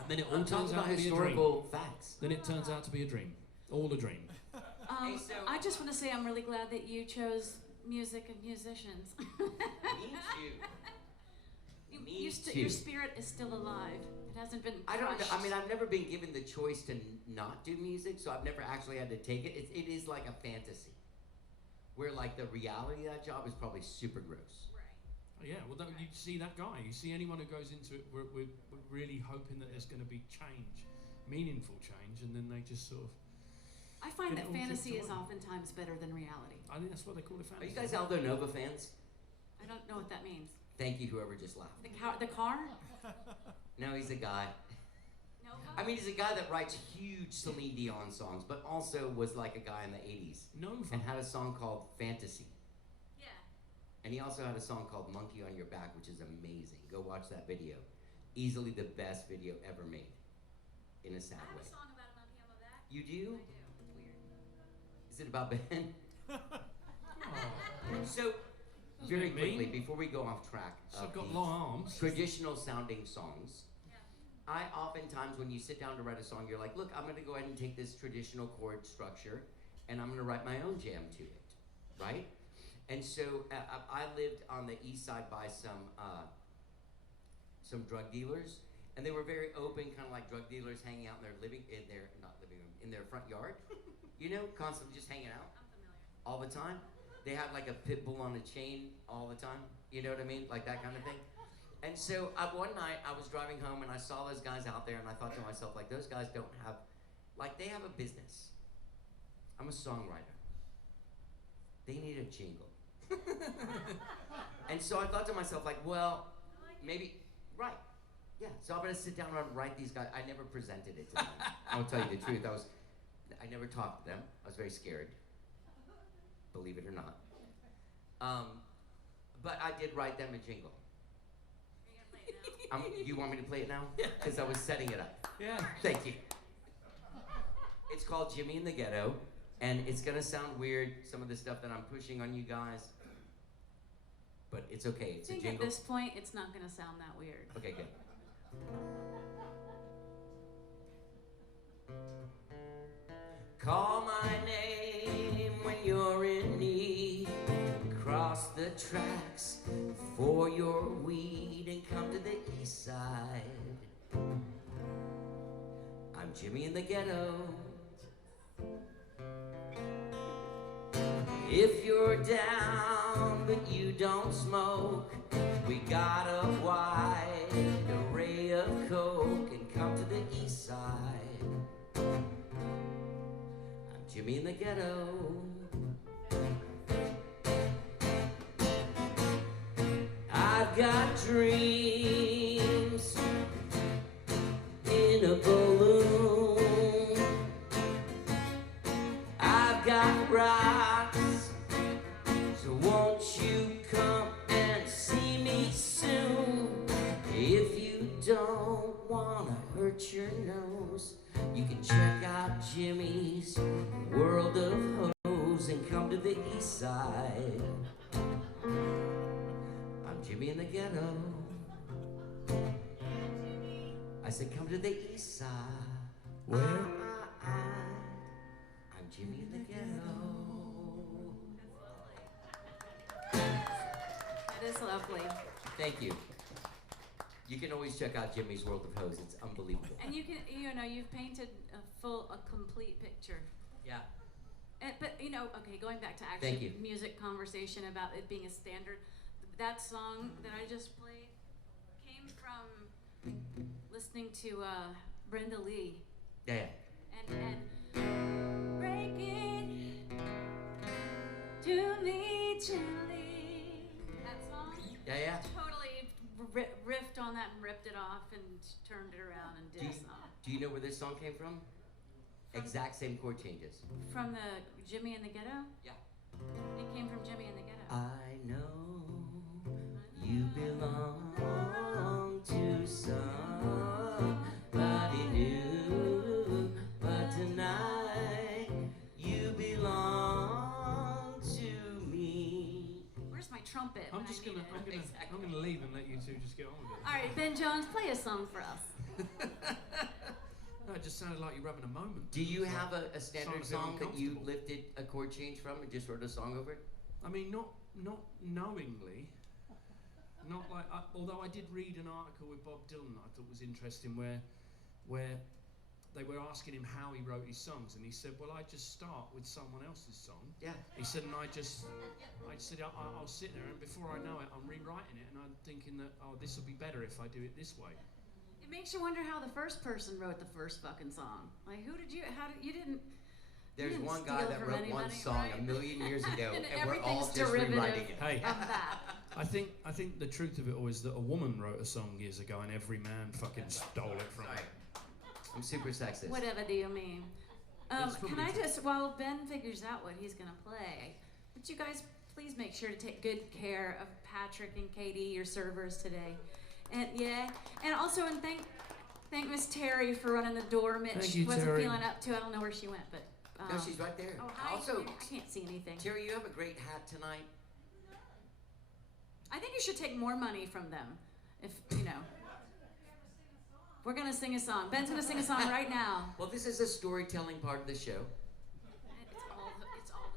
And then it all I'm turns talking out about to be a dream. historical facts. Then it turns out to be a dream. All a dream. Hey, so- I just want to say I'm really glad that you chose music and musicians. Me too. Me too. Your spirit is still alive. It hasn't been I don't know. crushed. I mean, I've never been given the choice to not do music, so I've never actually had to take it. It is like a fantasy, where like the reality of that job is probably super gross. Oh, yeah, well, you see that guy. You see anyone who goes into it, we're really hoping that there's going to be change, meaningful change, and then they just sort of. I find Get that it all fantasy kicked is away. oftentimes better than reality. I think that's what they call it. Are Fantasy. you guys Aldo Nova fans? I don't know what that means. Thank you, whoever just laughed. The car? No, he's a guy. Nova? I mean, he's a guy that writes huge Celine Dion songs, but also was like a guy in the 80s Nova. and had a song called Fantasy. Yeah. And he also had a song called Monkey on Your Back, which is amazing. Go watch that video. Easily the best video ever made. In a sad I have way. a song about a monkey on my back. You do? I do. It's weird. Is it about Ben? Oh, So, very Doesn't it mean? quickly, before we go off track, so of got these long arms. traditional sounding songs, Yeah. I oftentimes, when you sit down to write a song, you're like, look, I'm going to go ahead and take this traditional chord structure and I'm going to write my own jam to it, right? And so I lived on the east side by some drug dealers, and they were very open, kind of like drug dealers hanging out in their in their front yard, you know, constantly just hanging out I'm familiar. all the time. They had like a pit bull on a chain all the time, you know what I mean, like that kind of thing. And so one night I was driving home and I saw those guys out there and I thought to myself, like, those guys don't have, like, they have a business. I'm a songwriter. They need a jingle. And so I thought to myself, like, well, maybe, right, yeah. So I'm gonna sit down and write these guys. I never presented it to them. I'll tell you the truth. I never talked to them. I was very scared, believe it or not. But I did write them a jingle. Are you gonna play it now? You want me to play it now? Because I was setting it up. Yeah. Thank you. It's called Jimmy in the Ghetto, and it's gonna sound weird, some of the stuff that I'm pushing on you guys, but it's okay. It's I a think at jingle. this point, it's not gonna sound that weird. Okay, good. Call my name when you're in need. Cross the tracks for your weed and come to the east side. I'm Jimmy in the Ghetto. If you're down but you don't smoke, we got a wide array of coke and come to the east side. I'm Jimmy in the Ghetto. I've got dreams in a balloon. I've got rocks, so won't you come and see me soon? If you don't wanna hurt your nose, you can check out Jimmy's World of Hose and come to the east side. I'm Jimmy in the Ghetto. I said, come to the east side. Where? I'm Jimmy in the Ghetto. That is lovely. Thank you. You can always check out Jimmy's World of Hose. It's unbelievable. And you can, you've painted a complete picture. Yeah. But you know, okay, going back to Thank actually you. music conversation about it being a standard, that song that I just played came from listening to Brenda Lee. Yeah. And break it to me gently. That song. Yeah. Totally riffed on that and ripped it off and turned it around and did a song. Do you know where this song came from? Exact same chord changes. From the Jimmy in the Ghetto? Yeah. It came from Jimmy in the Ghetto. I know you belong to somebody new, but tonight you belong to me. Where's my trumpet? I'm when I just need gonna, it? I'm gonna leave and let you two just get on with it. All right, Ben Jones, play a song for us. No, it just sounded like you're having a moment. Do you have a standard Sounds song that you uncomfortable. lifted a chord change from and just wrote a song over it? I mean, not knowingly. Not like, although I did read an article with Bob Dylan that I thought was interesting, where they were asking him how he wrote his songs, and he said, "Well, I just start with someone else's song." Yeah. He said, and I said, I'll sit there, and before I know it, I'm rewriting it, and I'm thinking that, oh, this will be better if I do it this way. It makes you wonder how the first person wrote the first fucking song. Like, you didn't. There's didn't one guy steal that from wrote one anybody, song right? a million years ago, And and we're all everything's just derivative. rewriting it. Hey, Of that. I think the truth of it all is that a woman wrote a song years ago, and every man fucking stole it from her. Sorry. I'm super sexist. Whatever do you mean? It's Can probably I true. just, while Ben figures out what he's gonna play, would you guys please make sure to take good care of Patrick and Katie, your servers today, and also thank Miss Terry for running the door. Mitch Thank you, wasn't Terry. feeling up to. I don't know where she went, but. No, she's right there. Oh, hi. Also, I can't see anything. Terry, you have a great hat tonight. I think you should take more money from them, if you know. We're gonna sing a song. Ben's gonna sing a song right now. Well, this is a storytelling part of the show. It's all the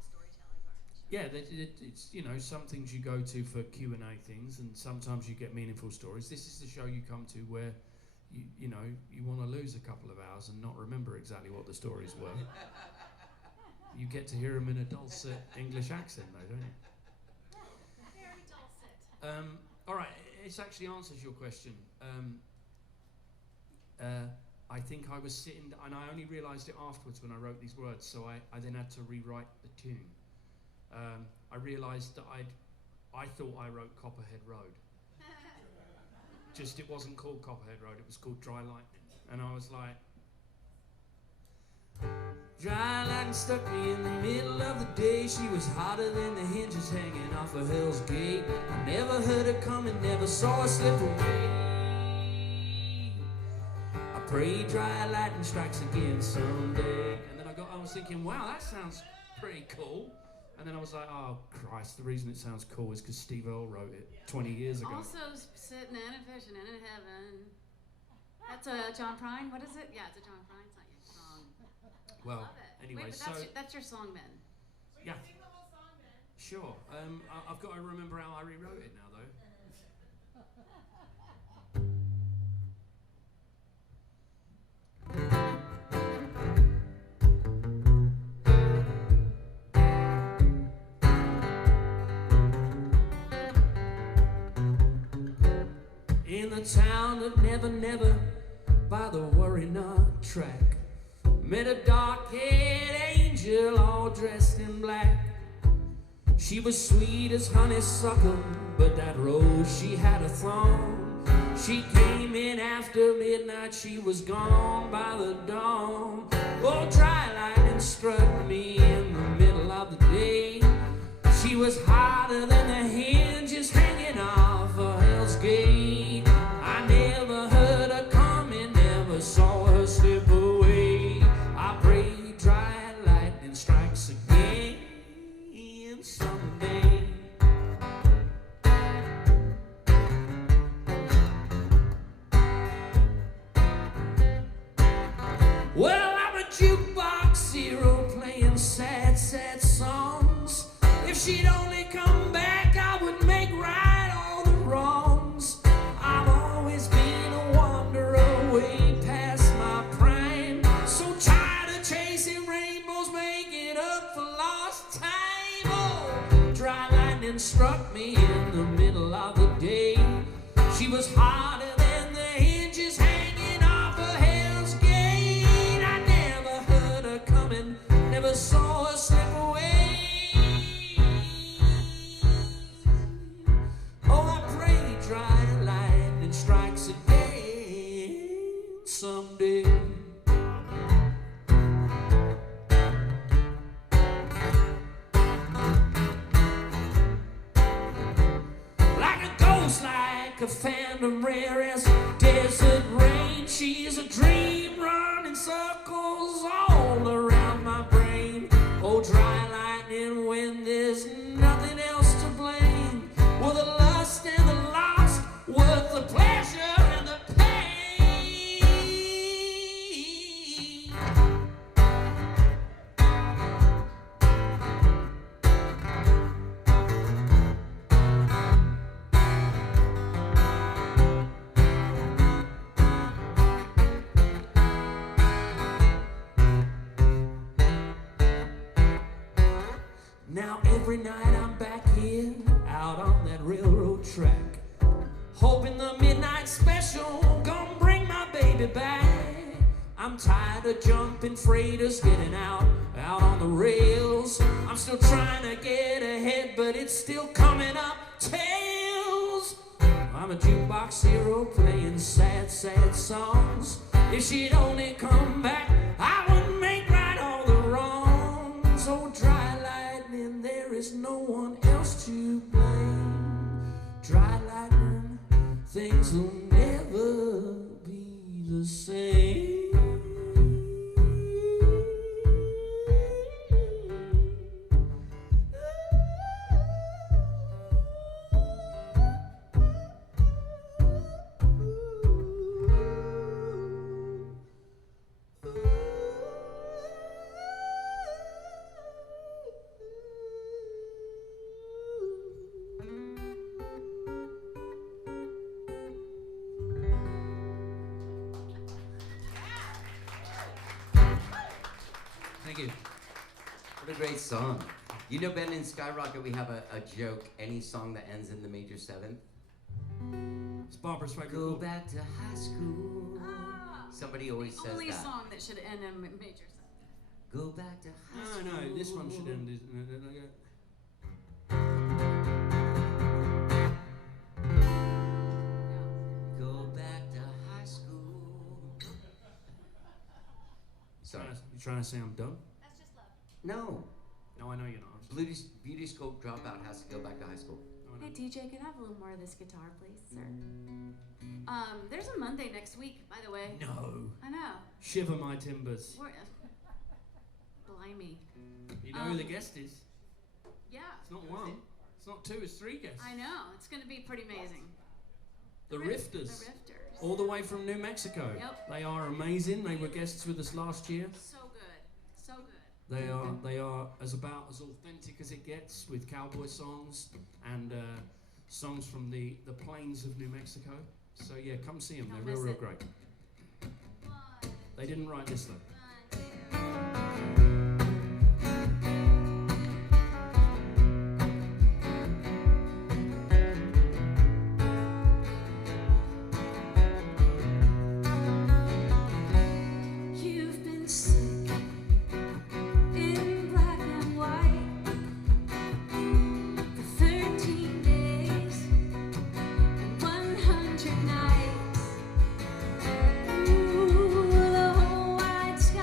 storytelling part. Yeah, it's, you know, some things you go to for Q&A things, and sometimes you get meaningful stories. This is the show you come to where you know, you want to lose a couple of hours and not remember exactly what the stories were. You get to hear them in a dulcet English accent, though, don't you? Very dulcet. All right, it actually answers your question. I think I was sitting, and I only realised it afterwards when I wrote these words, so I then had to rewrite the tune. I realised that I thought I wrote Copperhead Road. Just it wasn't called Copperhead Road, it was called Dry Lightning. And I was like, dry lightning struck me in the middle of the day. She was hotter than the hinges hanging off of Hell's Gate. I never heard her coming, never saw her slip away. I pray dry lightning strikes again someday. And then I was thinking, wow, that sounds pretty cool. And then I was like, oh Christ, the reason it sounds cool is because Steve Earle wrote it 20 years ago. Also sitting and fishing in heaven. That's John Prine. What is it? Yeah, it's a John Prine. It's not your song. Well, Love it. anyway, Wait, but that's your song, Ben. Yeah. Sure. I've got to remember how I rewrote it now, though. In the town of Never Never, by the Worry Not track, met a dark-haired angel all dressed in black. She was sweet as honeysuckle, but that rose she had a thorn. She came in after midnight, she was gone by the dawn. Oh, dry lightning struck me in the middle of the day. She was hotter than the hinges hanging off of Hell's Gate. I never heard her coming, never saw her slip away. I pray dry lightning strikes again someday. Well, I'm a jukebox hero playing sad, sad songs. If she'd only come back, I would make right. was harder than the hinges hanging off a Hell's Gate. I never heard her coming, never saw her slip away. Oh, I pray dry lightning strikes again someday. Like a phantom rare as desert rain, she's a dream running circles all around my brain. Oh, dry lightning when there's nothing else to blame. Were the lust and the loss worth the pleasure and the pain? Now every night I'm back here, out on that railroad track, hoping the midnight special gonna bring my baby back. I'm tired of jumping freighters, getting out on the rails. I'm still trying to get ahead, but it's still coming up tails. I'm a jukebox hero playing sad, sad songs. If she'd only come back, I would make right all the wrongs. Oh, dry lightning, there is no one else to blame. Dry lightning, things will never be the same. Thank you. What a great song. You know, Ben, in Skyrocket, we have a joke. Any song that ends in the major seventh. It's Barbara's favorite. Go back to high school. Somebody always says that. Only song that should end in major seventh. Go back to high school. No, this one should end. Go back to high school. Sorry. You trying to say I'm dumb? That's just love. No. No, I know you're not. Beauty school dropout has to go back to high school. Hey DJ, can I have a little more of this guitar, please, sir? There's a Monday next week, by the way. No. I know. Shiver my timbers. Blimey. You know who the guest is? Yeah. It's not one. It's not two. It's three guests. I know. It's going to be pretty amazing. The Rifters. The Rifters. All the way from New Mexico. Yep. They are amazing. They were guests with us last year. So good. So good. They are as about as authentic as it gets, with cowboy songs and songs from the plains of New Mexico. So yeah, come see them. They're real great. They didn't write this though. Nights. Ooh, the whole wide sky.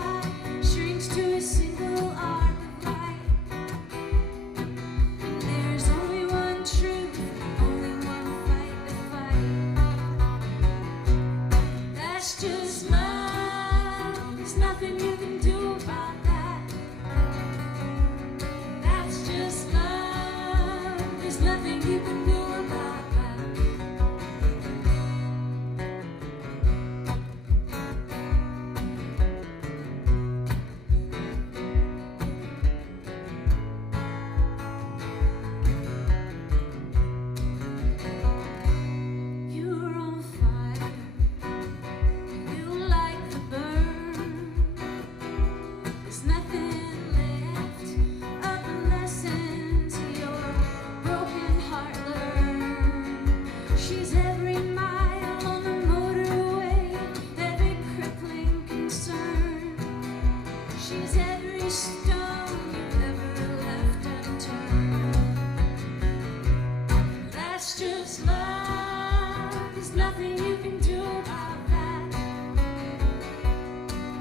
can do about that.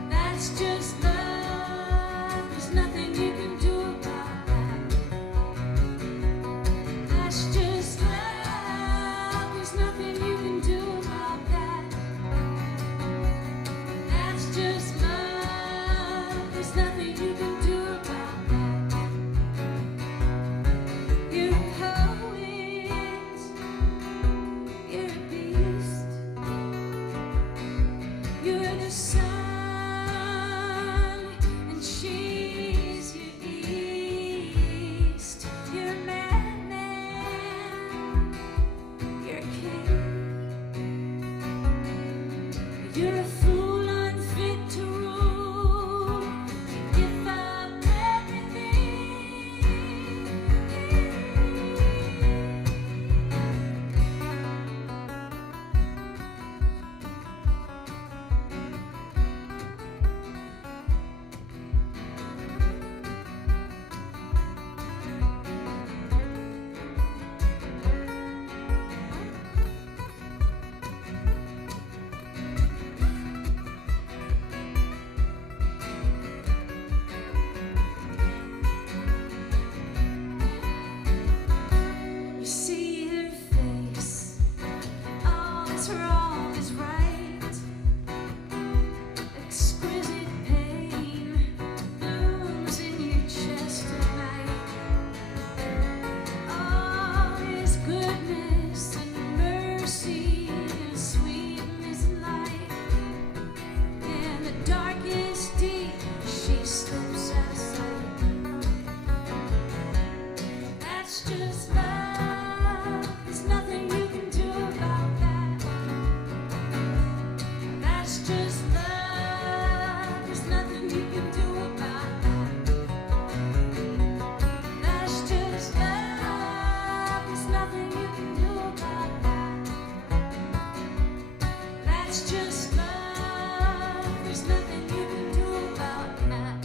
That's just love. There's nothing you can do about that. That's just love. There's nothing you can do about that. That's just love. There's nothing you can do about that. You're a poet. You're a beast. You're the sun, and she's your east. You're a madman. You're a king. You're a fool unfit to rule. You give up everything. You see her face. All that's wrong is right. Exquisite pain looms in your chest tonight. All is goodness and mercy and sweetness and light. In the darkest deep, she slips out of sight. That's just love. There's nothing you can do about that. That's just love. There's nothing you can do about that. That's just love. There's nothing you can do about that. That's just love. There's nothing you can do about that.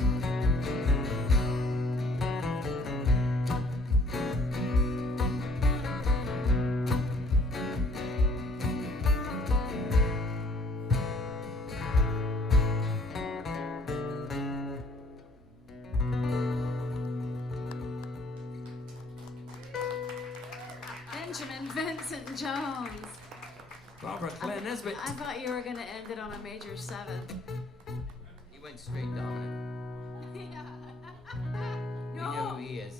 Benjamin Vincent Jones. Barbara Claire Nesbitt. I thought you were going to end it on a major 7. He went straight dominant. We know who he is.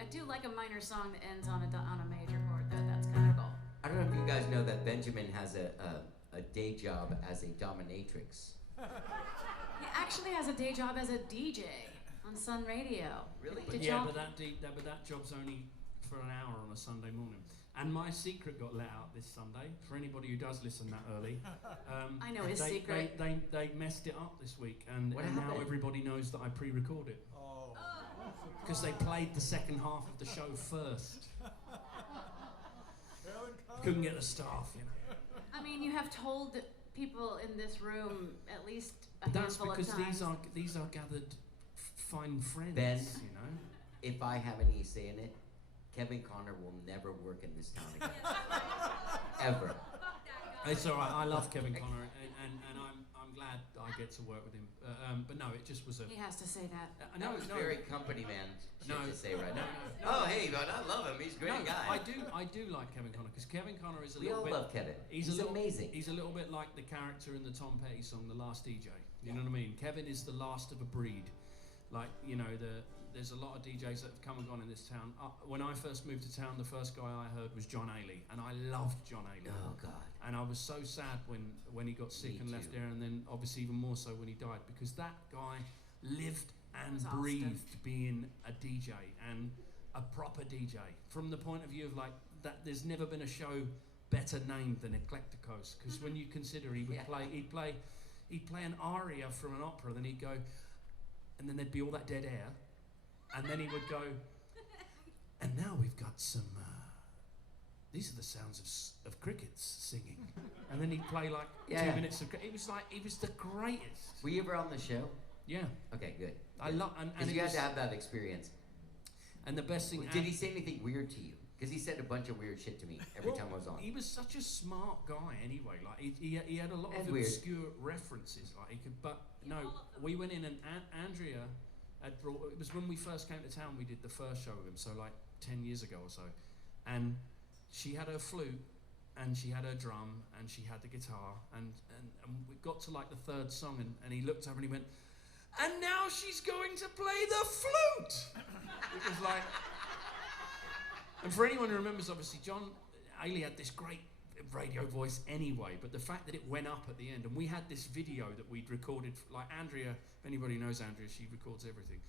I do like a minor song that ends on a major chord, though. That's kind of cool. I don't know if you guys know that Benjamin has a day job as a dominatrix. He actually has a day job as a DJ on Sun Radio. Really? Did Yeah, y'all- but that job's only for an hour on a Sunday morning. And my secret got let out this Sunday. For anybody who does listen that early, I know his secret. They messed it up this week, and What now happened? everybody knows that I pre-record it. Because they played the second half of the show first. Couldn't get the staff, you know. I mean, you have told people in this room at least a That's handful of because times. these are gathered fine friends, Ben. you know. If I have any say in it, Kevin Connor will never work in this town again. Ever. It's all right. I love Kevin Connor, and I'm glad I get to work with him. But no, it just was a. He has to say that. That was very company man shit No, to say right no, now. no. Oh, hey, but I love him. He's a great No, guy. I do like Kevin Connor because Kevin Connor is a We little all bit. love Kevin. He's He's a little, amazing. He's a little bit like the character in the Tom Petty song, "The Last DJ." You know what I mean? Kevin is the last of a breed. Like, you know, there's a lot of DJs that have come and gone in this town. When I first moved to town, the first guy I heard was John Ailey, and I loved John Ailey. Oh God. And I was so sad when he got sick Me and left too. there, and then obviously even more so when he died, because that guy lived and Was Austin. breathed being a DJ and a proper DJ. From the point of view of like that, there's never been a show better named than Eclecticos, because when you consider he would Yeah. he'd play an aria from an opera, then he'd go, and then there'd be all that dead air, and then he would go, and now we've got some. These are the sounds of crickets singing, and then he'd play like 2 minutes of. It was like he was the greatest. Were you ever on the show? Yeah, Okay, good. I love and Because it you had was, to have that experience. and the best thing. Did he say anything weird to you? Because he said a bunch of weird shit to me every time I was on. He was such a smart guy anyway. Like he had a lot of weird. obscure references. Like he could, but no, we went in and Andrea had brought. It was when we first came to town. We did the first show with him, so like 10 years ago or so, and she had her flute, and she had her drum, and she had the guitar, and we got to like the third song, and he looked over and he went, and now she's going to play the flute. It was like. And for anyone who remembers, obviously, John Ailey had this great radio voice anyway, but the fact that it went up at the end, and we had this video that we'd recorded, like Andrea, if anybody knows Andrea, she records everything.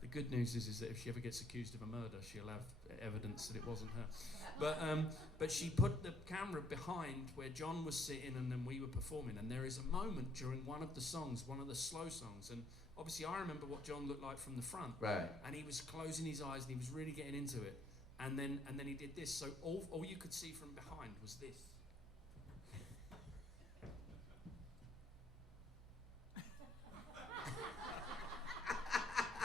The good news is that if she ever gets accused of a murder, she'll have evidence that it wasn't her. But she put the camera behind where John was sitting and then we were performing, and there is a moment during one of the songs, one of the slow songs, and obviously I remember what John looked like from the front. Right. And he was closing his eyes and he was really getting into it. And then he did this, so all you could see from behind was this.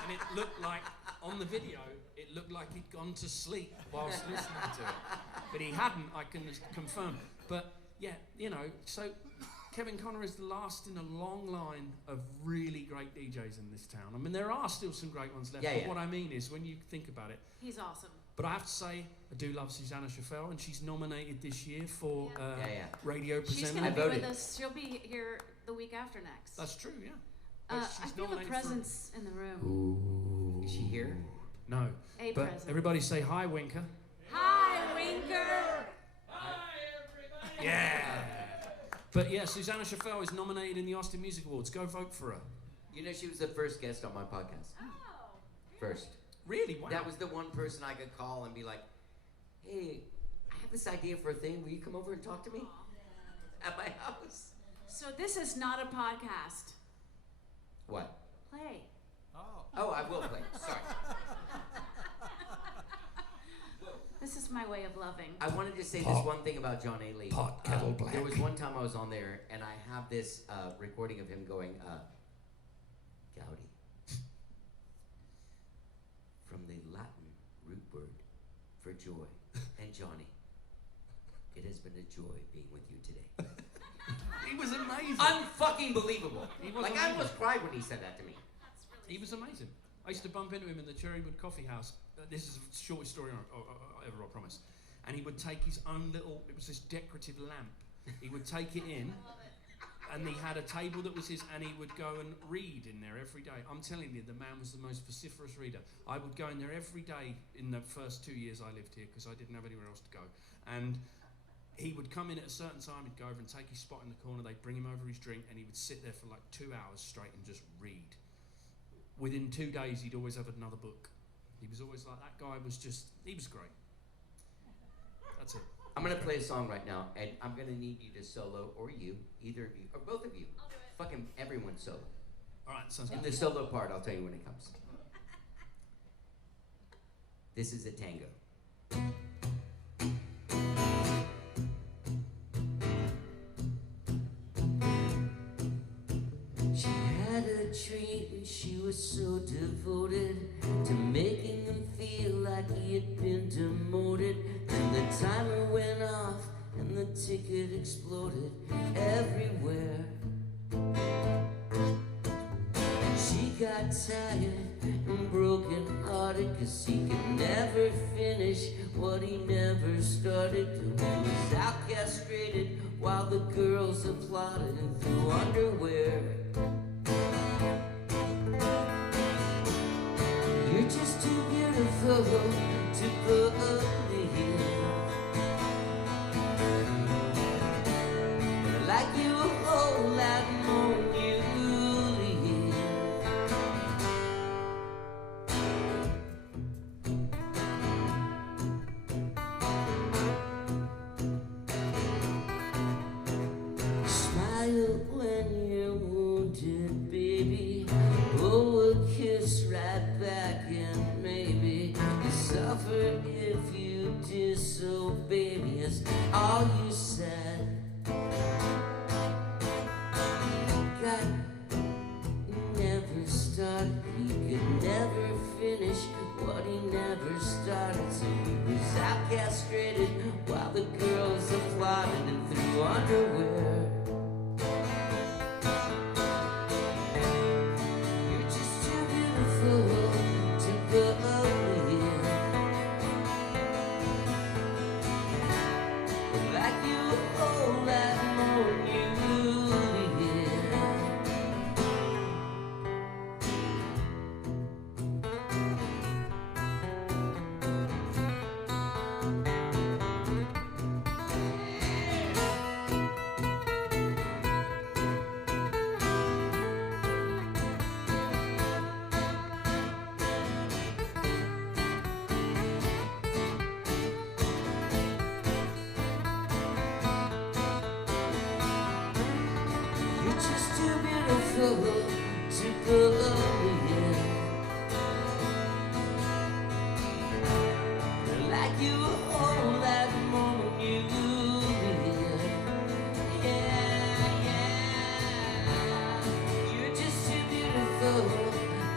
And it looked like, on the video, it looked like he'd gone to sleep whilst listening to it. But he hadn't, I can confirm. But yeah, you know, so Kevin Connor is the last in a long line of really great DJs in this town. I mean, there are still some great ones left, but what I mean is, when you think about it... He's awesome. But I have to say, I do love Susanna Chaffel, and she's nominated this year for Radio Presenter. She's going to be with us. She'll be here the week after next. That's true, yeah. I feel a presence in the room. Ooh. Is she here? No. A but presence. Everybody say hi, Winker. Hi, Winker. Hi, everybody. Yeah. But yeah, Susanna Chaffel is nominated in the Austin Music Awards. Go vote for her. You know, she was the first guest on my podcast. Oh. First. Really? Wow. That was the one person I could call and be like, hey, I have this idea for a thing. Will you come over and talk to me? At my house. So this is not a podcast. What? Play. Oh, I will play. Sorry. This is my way of loving. I wanted to say this one thing about John Ailey. Pot kettle black. There was one time I was on there, and I have this recording of him going, Goudie. From the Latin root word for joy. And Johnny, it has been a joy being with you today. He was amazing. Unfucking believable. He was like, amazing. I almost cried when he said that to me. He was amazing. I used to bump into him in the Cherrywood Coffee House. This is the shortest story ever, I promise. And he would take his own little, it was this decorative lamp. He would take it in, and he had a table that was his, and he would go and read in there every day. I'm telling you, the man was the most vociferous reader. I would go in there every day in the first 2 years I lived here, because I didn't have anywhere else to go. And he would come in at a certain time, he'd go over and take his spot in the corner, they'd bring him over his drink, and he would sit there for like 2 hours straight and just read. Within 2 days, he'd always have another book. He was always like, that guy was just, he was great. That's it. I'm going to play a song right now, and I'm going to need you to solo, or you, either of you, or both of you. I'll do it. Fucking everyone solo. All right, sounds And good. the solo part, I'll tell you when it comes. This is a tango. She had a dream and she was so devoted to making him feel like he had been demoted. Then the timer went off and the ticket exploded everywhere. She got tired and broken hearted, 'cause he could never finish what he never started. He was out castrated while the girls applauded and threw underwear. You're just too beautiful to believe. But I like you a whole lot more when you leave. Smile when you're wounded, baby. Blow a kiss right back, and maybe you suffer if you disobey me. It's all you said. just too beautiful to believe. Like you hold that moment you live. Yeah, yeah. You're just too beautiful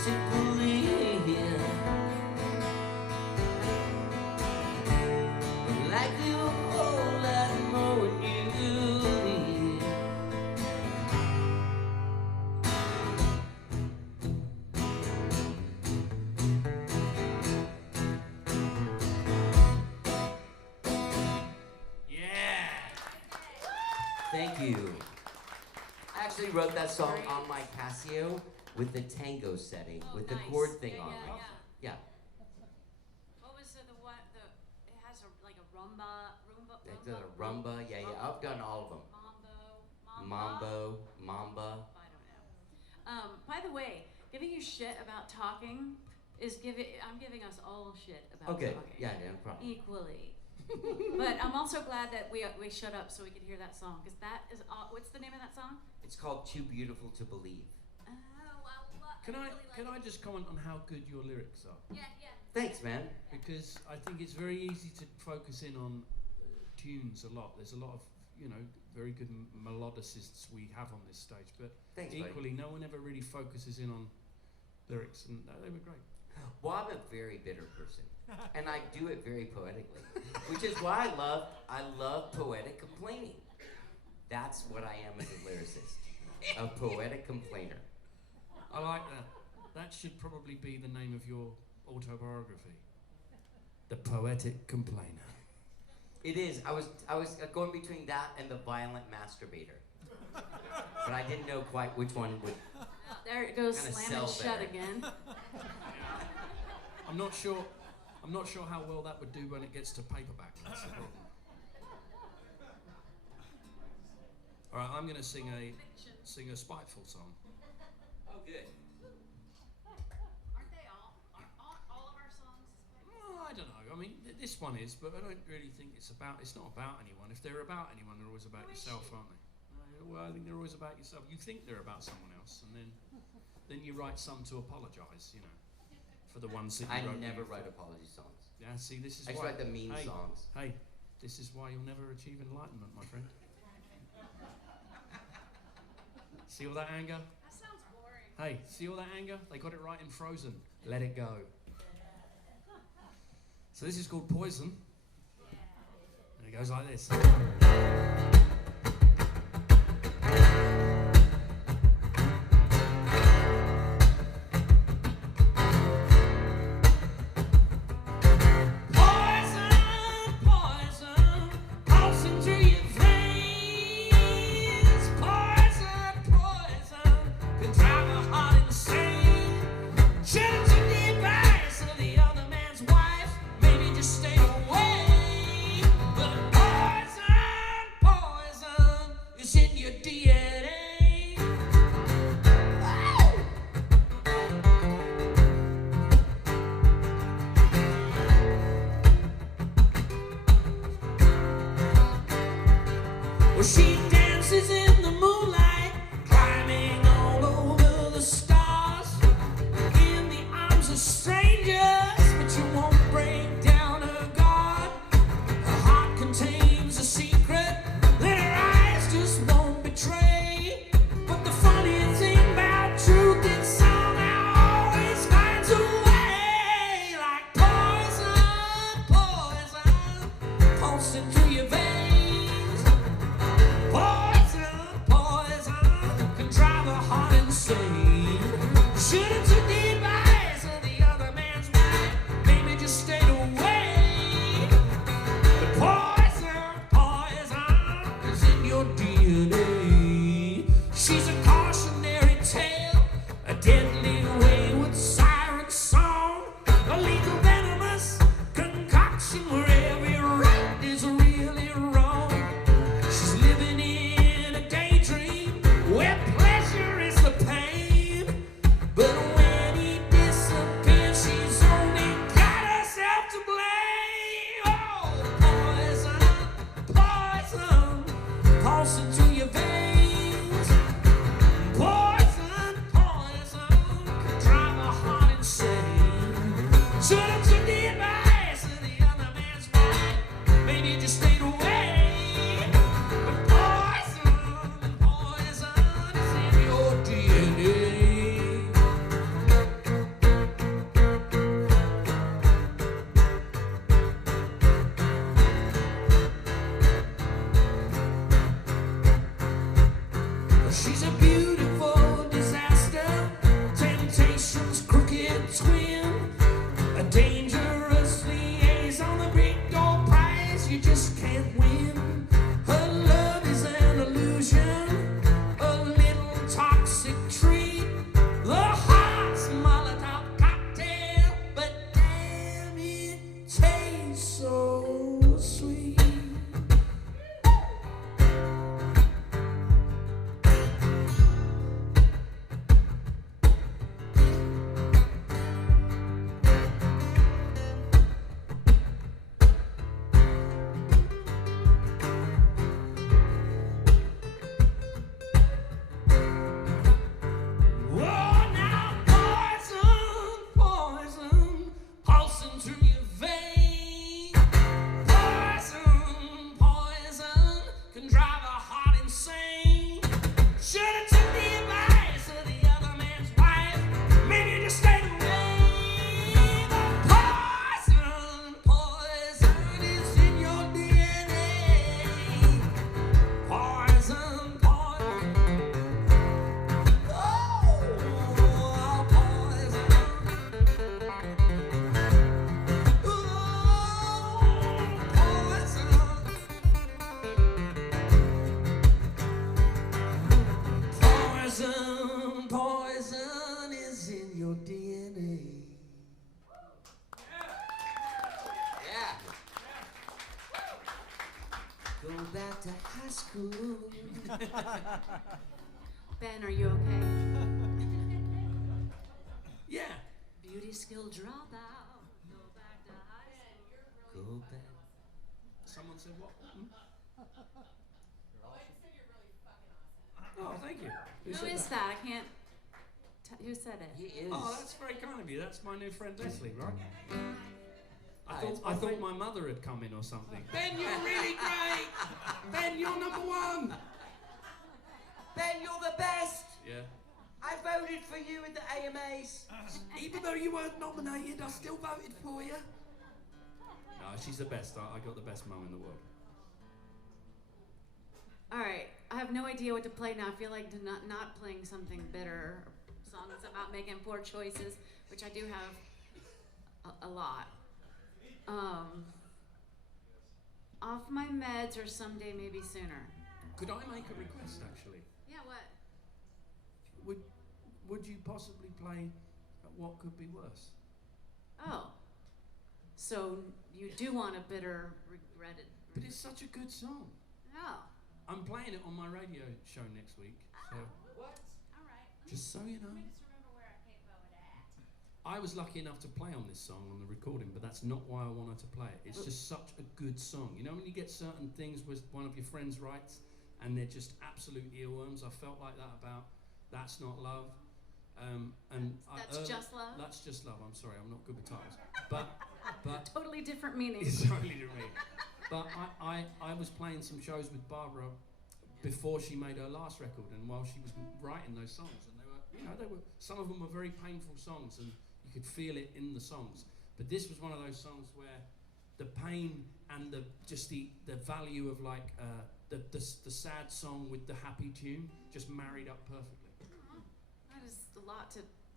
to believe. Like you hold that moment you live. Thank you. I actually wrote that song on my Casio with the tango setting, with the nice. chord thing Yeah, on yeah, it. yeah. Yeah. What was the one? It has like a rumba. It's a rumba, yeah. I've done all of them. Mambo. Mamba. I don't know. By the way, giving you shit about talking is I'm giving us all shit about Okay, talking. yeah, no problem. Equally. But I'm also glad that we shut up so we could hear that song, because that is what's the name of that song? It's called Too Beautiful to Believe. Oh, Can I just comment on how good your lyrics are? Yeah. Thanks, man. Because I think it's very easy to focus in on tunes a lot. There's a lot of, very good melodicists we have on this stage, but Thanks, equally, buddy. no one ever really focuses in on lyrics, and they were great. Well, I'm a very bitter person, and I do it very poetically, which is why I love poetic complaining. That's what I am as a lyricist, a poetic complainer. I like that. That should probably be the name of your autobiography. The Poetic Complainer. It is. I was going between that and the violent masturbator, but I didn't know quite which one would. There it goes, Kinda slamming sell shut there. again. I'm not sure how well that would do when it gets to paperback. That's the problem. All right, I'm going to sing a spiteful song. Oh, good. Aren't they all? Aren't all of our songs? Well, I don't know. I mean, this one is, but I don't really think it's not about anyone. If they're about anyone, they're always about yourself, aren't they? Well, I think they're always about yourself. You think they're about someone else, and then you write some to apologise, for the ones that you I wrote. never write apology songs. Yeah, see, this is I just why. write the mean hey, songs. Hey, this is why you'll never achieve enlightenment, my friend. See all that anger? That sounds boring. Hey, see all that anger? They got it right in Frozen. Let it go. So this is called Poison. And it goes like this. Well, she dances in the moonlight, climbing all over the stars, in the arms of strangers, but you won't break down her guard. Her heart contains a secret that her eyes just won't betray. But the funny thing about truth is somehow always finds a way, like poison, poison, pulsing through your veins. Poison, poison, can drive a heart insane. Shouldn't you deep eyes of the other man's wife, maybe just stay away. The poison, poison is in your DNA. She's a cautionary tale, a deadly wayward siren song, a lethal venomous concoction where every right is really wrong. She's living in a daydream where pleasure is the pain. But when he disappears, she's only got herself to blame. Oh, poison, poison, pulsing through your veins. school. Ben, are you okay? Yeah. Beauty skill dropout. Go back to high school. Go back. Someone said what? Hmm? Oh, I said you're really fucking awesome. Oh, thank you. Who said is that? I can't. Who said it? He is. Oh, that's very kind of you. That's my new friend Leslie, right? Hi, it's I my thought friend. my mother had come in or something. Ben, you're really great! Ben, you're number one! Ben, you're the best! Yeah. I voted for you in the AMAs. Even though you weren't nominated, I still voted for you. No, she's the best. I got the best mum in the world. All right, I have no idea what to play now. I feel like not playing something bitter, or songs about making poor choices, which I do have a lot. Off my meds or someday maybe sooner. Could I make a request, actually? Yeah, what? Would you possibly play What Could Be Worse? Oh, so you do want a bitter, regretted. But it's such a good song. Oh, I'm playing it on my radio show next week. So What? all right. just so you know. Let me just remember where I came about it at. I was lucky enough to play on this song on the recording, but that's not why I wanted to play it. It's just such a good song. You know when you get certain things with one of your friends writes and they're just absolute earworms? I felt like that about That's Not Love. That's Just Love? That's Just Love. I'm sorry, I'm not good with titles. But Totally different meanings. it's totally to me. But I was playing some shows with Barbara before she made her last record, and while she was writing those songs, and they were some of them were very painful songs, and you could feel it in the songs. But this was one of those songs where the pain and the value of like the sad song with the happy tune just married up perfectly.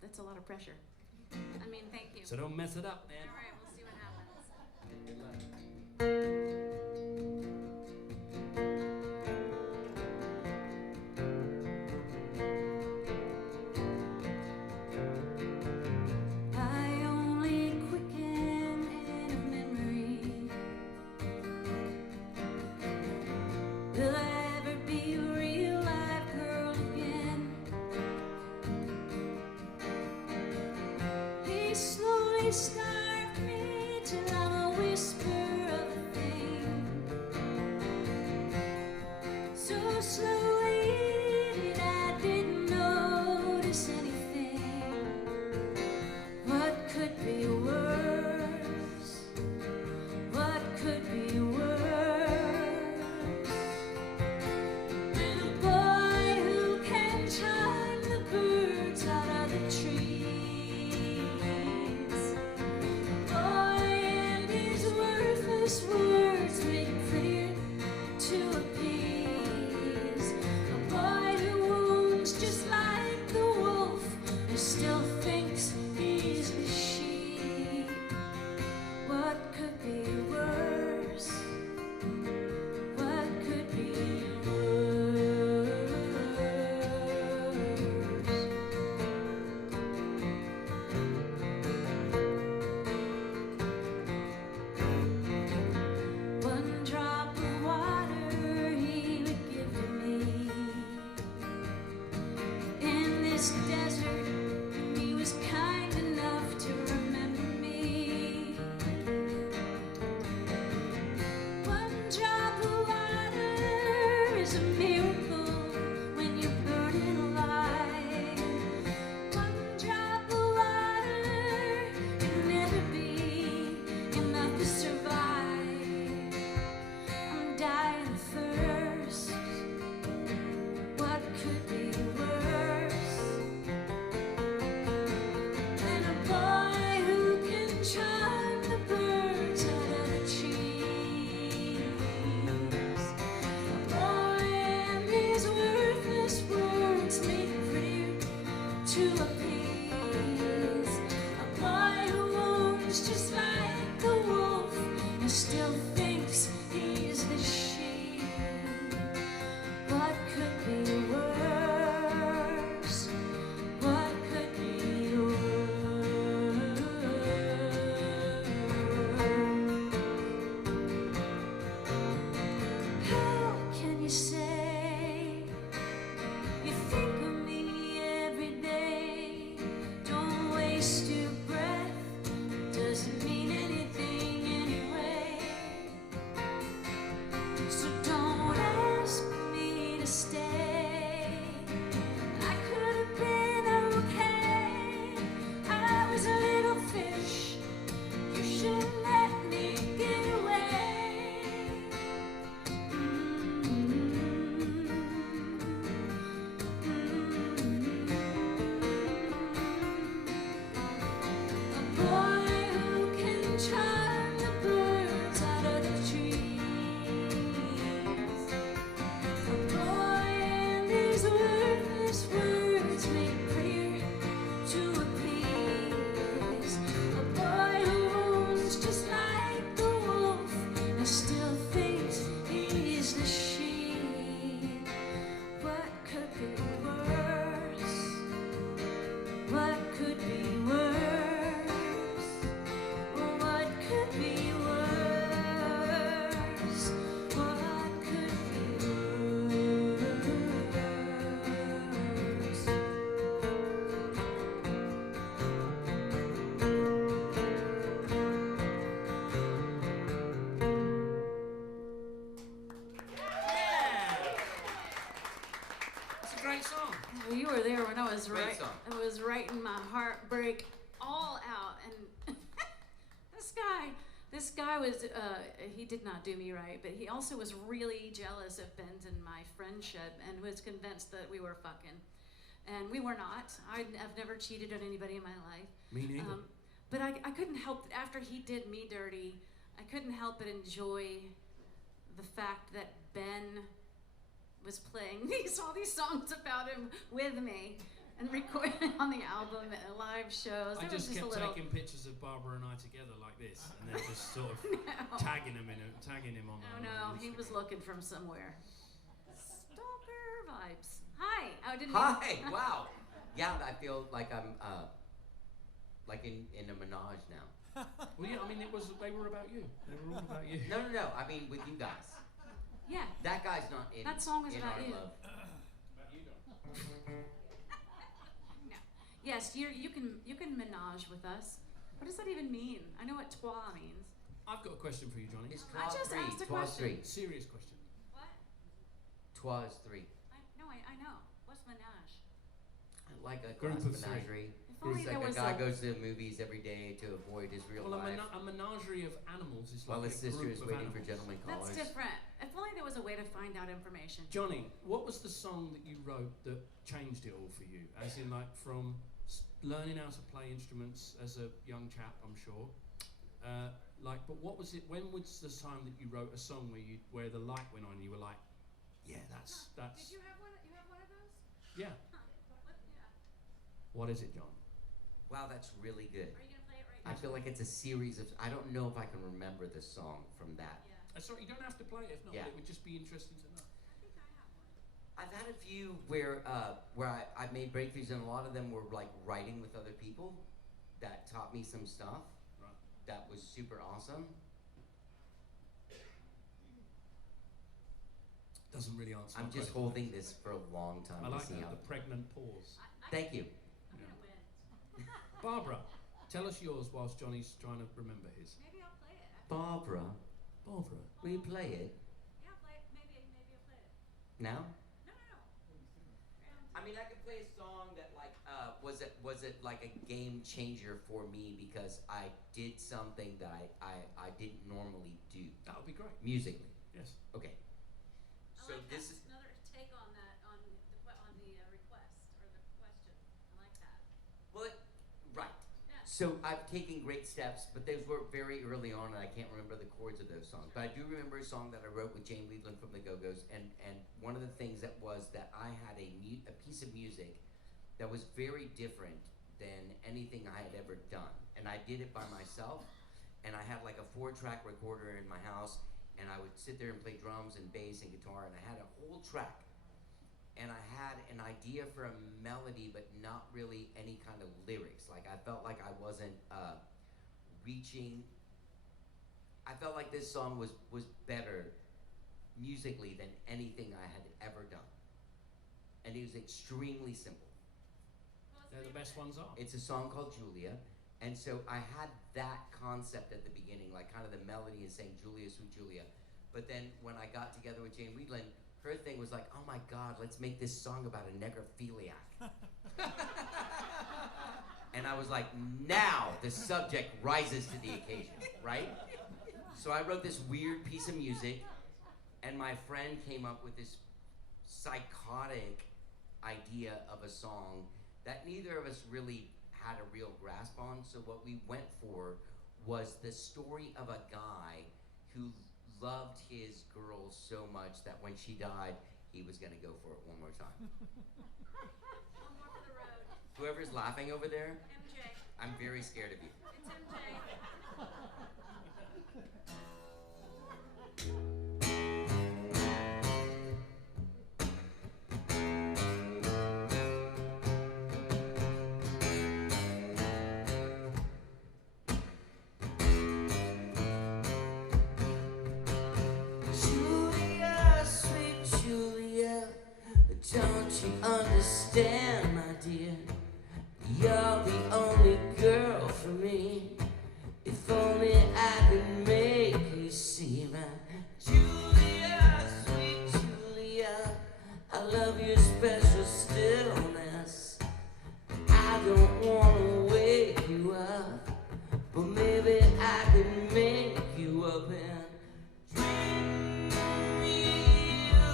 That's a lot of pressure. I mean, thank you. So don't mess it up, man. All right, we'll see what happens. I only quicken in a memory. Will I ever be a real life girl again? He slowly starved me till I'm a whisper of a thing. So slowly that I didn't notice anything. What could be worse? What could be worse than a boy who can chime the birds out of the trees? great song. Well, you were there when I was Great song. I was writing my heartbreak all out, and this guy was he did not do me right, but he also was really jealous of Ben's and my friendship, and was convinced that we were fucking, and we were not. I've never cheated on anybody in my life. Me neither. But I couldn't help, after he did me dirty, I couldn't help but enjoy the fact that Ben was playing all these songs about him with me and recording on the album and live shows. I There was just kept a little, taking pictures of Barbara and I together like this, and then just sort of No. tagging him on. No, he was looking from somewhere. Stalker vibes. Hi. I didn't. Hi, wow. Yeah, I feel like I'm like in a menage now. Well, yeah, I mean, they were about you. They were all about you. No. I mean, with you guys. Yeah. That guy's not in. That song is in about our you. love. No. Yes, you can menage with us. What does that even mean? I know what trois means. I've got a question for you, Johnny. It's I twas just three. asked a Twas question. three. Serious question. What? Twas three. I know. What's menage? Like a Group class of three. menagerie. If only It's there like a was guy a. goes to the movies every day to avoid his real Well, life. a menagerie of animals is While like his a sister group is of waiting for animals. gentlemen That's callers. different. If only there was a way to find out information. Johnny, what was the song that you wrote that changed it all for you? As in, like, from learning how to play instruments as a young chap, I'm sure. But what was it? When was the time that you wrote a song where the light went on? And you were like, yeah, that's. Did you have one? You have one of those? Yeah. Huh. Yeah. What is it, John? Wow, that's really good. Are you gonna play it right I now? feel like it's a series of. I don't know if I can remember the song from that. Yeah. Sorry, you don't have to play it. If not, Yeah. it would just be interesting to know. I think I have one. I've had a few where I made breakthroughs, and a lot of them were like writing with other people that taught me some stuff. Right. That was super awesome. Doesn't really answer. I'm my just question. holding this for a long time I to like see that, how. the pregnant pause. Thank you. I'm gonna win. Barbara, tell us yours whilst Johnny's trying to remember his. Maybe I'll play it. Barbara, Barbara. will you play it Yeah, play it. Maybe I'll play it. now? No. I mean, I could play a song that like was it like a game changer for me because I did something that I didn't normally do That would be great. musically. Yes. Okay. I So like this that. is Another take on that on the request or the question. I like that. well, right. Yeah. So I've taken great steps, but those were very early on, and I can't remember the chords of those songs. But I do remember a song that I wrote with Jane Weedland from the Go-Go's, and one of the things that was that I had a piece of music that was very different than anything I had ever done, and I did it by myself, and I had like a 4-track recorder in my house, and I would sit there and play drums and bass and guitar, and I had a whole track, and I had an idea for a melody, but not really any kind of lyrics. Like I felt like I wasn't reaching. I felt like this song was better musically than anything I had ever done, and it was extremely simple. They're the best ones are. It's a song called Julia, and so I had that concept at the beginning, like kind of the melody and saying Julia, sweet Julia. But then when I got together with Jane Weedland, her thing was like, oh my God, let's make this song about a necrophiliac. And I was like, now the subject rises to the occasion, right? So I wrote this weird piece of music, and my friend came up with this psychotic idea of a song that neither of us really had a real grasp on. So what we went for was the story of a guy who loved his girl so much that when she died, he was gonna go for it one more time. One more for the road. Whoever's laughing over there, MJ. I'm very scared of you. It's MJ. Julia, sweet Julia, don't you understand, my dear? You're the only girl for me. If only I could make you see, my Julia, sweet Julia, I love you me special stillness. I don't wanna wake you up, but maybe I can make you up and dream you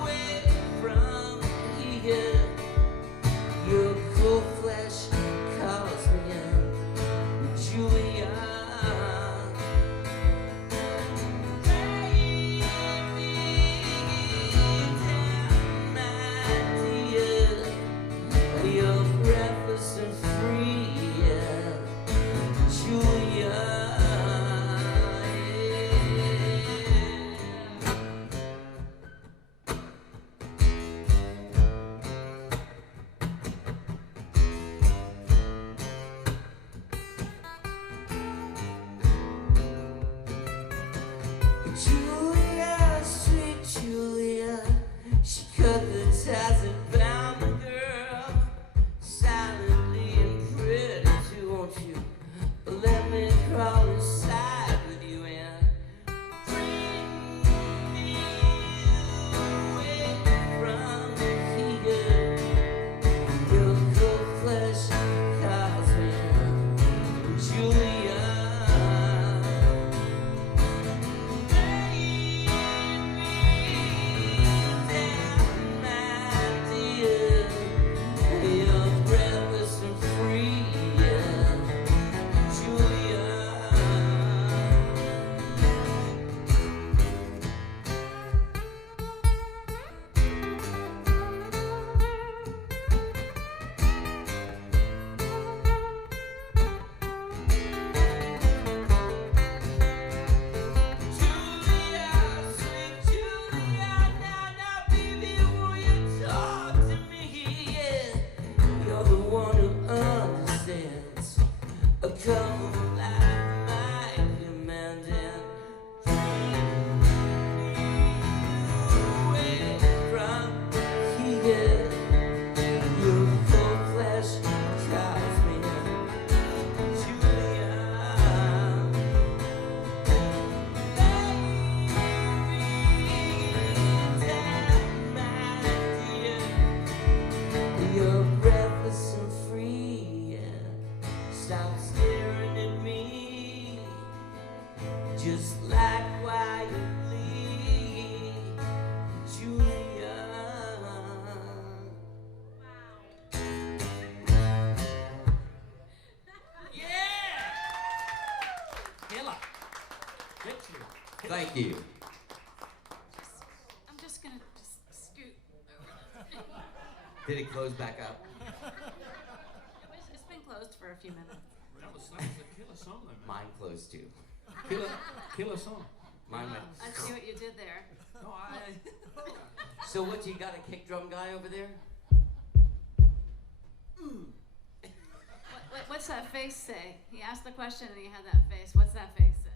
away from here. Your cold flesh calls me in, Julia. You're breathless and free, yeah, Julia. Julia, sweet Julia, she cut the ties that bound the girl, silently and pretty too. Won't you let me crawl inside with you and bring me away from here? Your cold flesh calls me, Julia. Come like my command and dream away from here. Your cold flesh calls me, Julia. You're breathless and free, yeah. Stop staring at me, just like quietly, Julia. Yeah! Killer. Literally. Thank you. I'm just gonna scoot over. Did it close back up? It's been closed for a few minutes. That was a killer song though, man. Mine closed too. Killer song. Mine went. I see what you did there. No, So what, you got a kick drum guy over there? What's that face say? He asked the question and he had that face. What's that face say?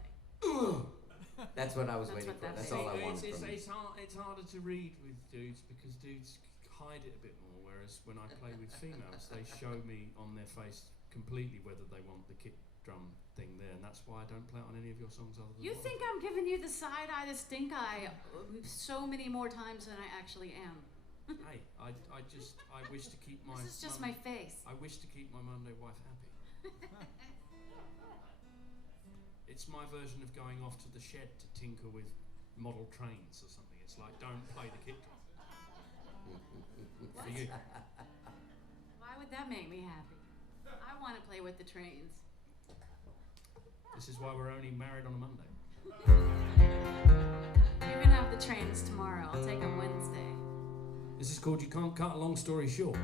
That's what I was That's waiting what for. that That's is. all I wanted it's, from you. it's harder to read with dudes because dudes hide it a bit more, whereas when I play with females, they show me on their face completely whether they want the kick drum thing there, and that's why I don't play it on any of your songs other than You mine. think I'm giving you the side eye, the stink eye, so many more times than I actually am. Hey, I wish to keep my This is just my face. I wish to keep my Monday wife happy. It's my version of going off to the shed to tinker with model trains or something. It's like, don't play the kick drum. For you. Why would that make me happy? I want to play with the trains. This is why we're only married on a Monday. You can have the trains tomorrow. I'll take them Wednesday. This is called You Can't Cut a Long Story Short.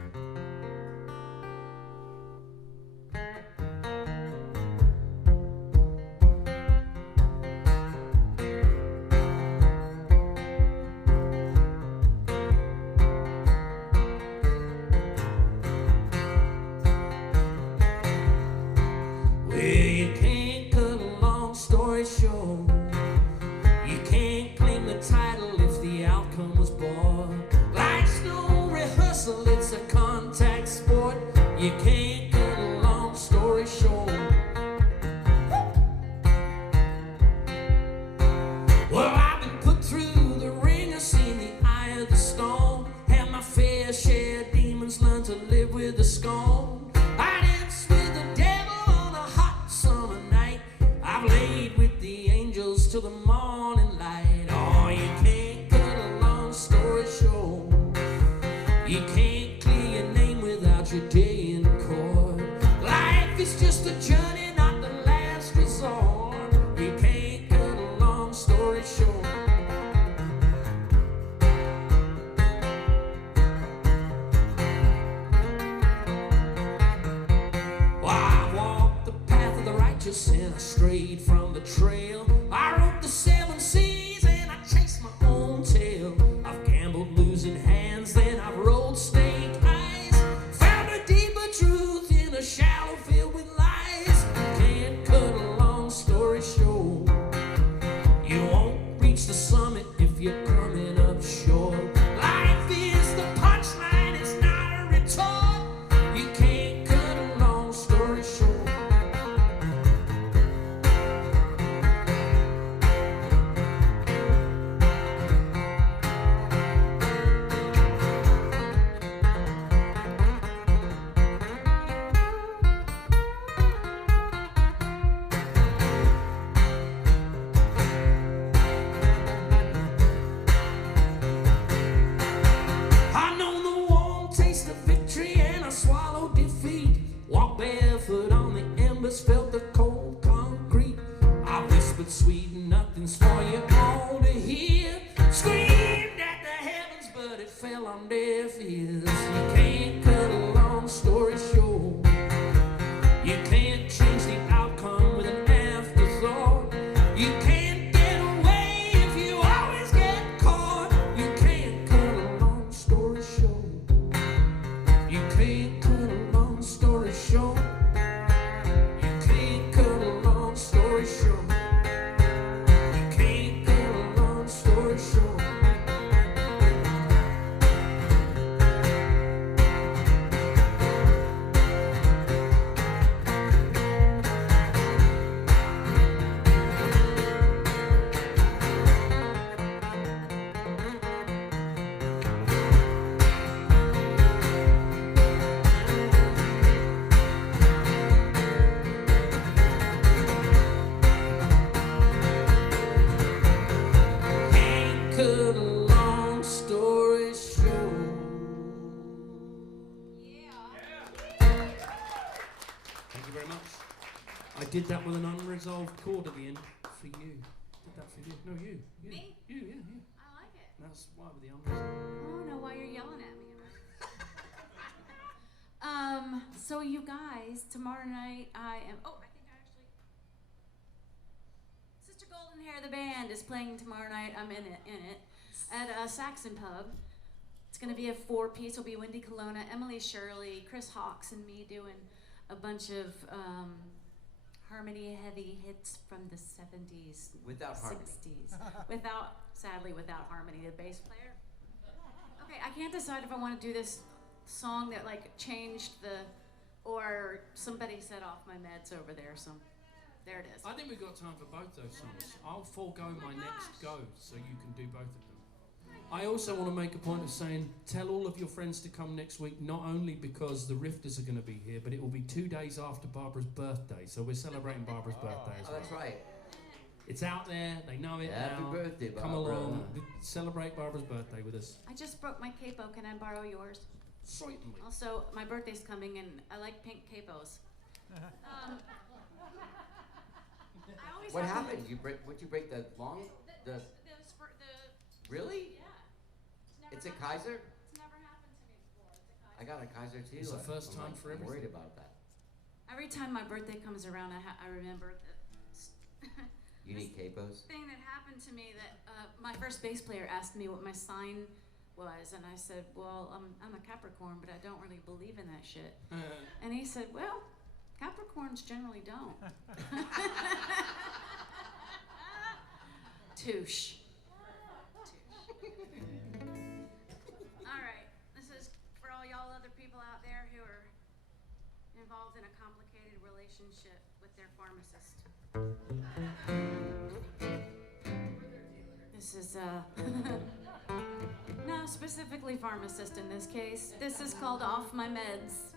You can't cut a long story short. Well, I've been put through the ringer, seen the eye of the storm, had my face can't clear your name without your day in court. Life is just a journey, not the last resort. You can't cut a long story short. Well, I walked the path of the righteous and I strayed from the trail. I wrote the 7 C's and I chased my own tail. I've gambled losing hands, then I've rolled snake eyes. Found a deeper truth in a shallow field with lies. Can't cut a long story short. You won't reach the summit if you're coming up short. Life is the punchline, it's not a retort. You can't cut a long story short. I know the warm taste of victory and I swallowed defeat. Walked barefoot on the embers, felt the cold concrete. I whispered sweet nothings for you all to hear. Screamed at the heavens, but it fell on deaf ears. You can't cut a long story short. You can't change the outcome with an afterthought. You can't get away if you always get caught. You can't cut a long story short. You can't cut a long story short. You can't cut a long story short. You can't cut a long story short. Can't cut a long story short. Thank you very much. I did that with an unresolved chord at the end for you. Did that for you? No, you. Me? You, yeah. I like it. That's why with the unresolved. I don't know why you're yelling at me. So you guys, tomorrow night I am. Oh, I think I actually. Sister Golden Hair, the band, is playing tomorrow night. I'm in it at Saxon Pub. It's gonna be a 4-piece. It'll be Wendy Colonna, Emily Shirley, Chris Hawkes, and me doing a bunch of harmony heavy hits from the 70s, Without harmony. 60s. Sadly, without harmony, the bass player. Okay, I can't decide if I want to do this song that like changed or somebody set off my meds over there, so there it is. I think we've got time for both those songs. I'll forego my next go so you can do both of them. I also want to make a point of saying, tell all of your friends to come next week, not only because the Rifters are going to be here, but it will be 2 days after Barbara's birthday, so we're celebrating Barbara's birthday as Oh, well. that's right. It's out there, they know it Happy now. birthday, Come Barbara. along, celebrate Barbara's birthday with us. I just broke my capo. Can I borrow yours? Certainly. Also, my birthday's coming and I like pink capos. I always What have happened? Would you break the long? The really? Yeah. It's a Kaiser? It's never happened to me before. It's a Kaiser. I got a Kaiser too. It's the first time for I'm worried everything. about that. Every time my birthday comes around, I remember the You need capos? thing that happened to me that my first bass player asked me what my sign was, and I said, well, I'm a Capricorn, but I don't really believe in that shit. And he said, well, Capricorns generally don't. Touche. All right, this is for all y'all other people out there who are involved in a complicated relationship with their pharmacist. This is no, specifically pharmacist in this case. This is called Off My Meds.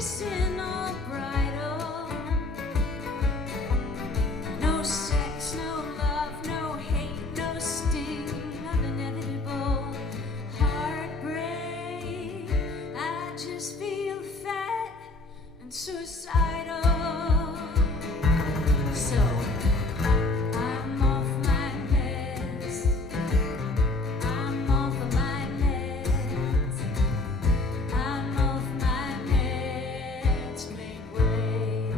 kissing all bridal. No sex, no love, no hate, no sting of inevitable heartbreak. I just feel fat and suicidal. So I'm off my meds. I'm off of my meds. I'm off my meds. Make way.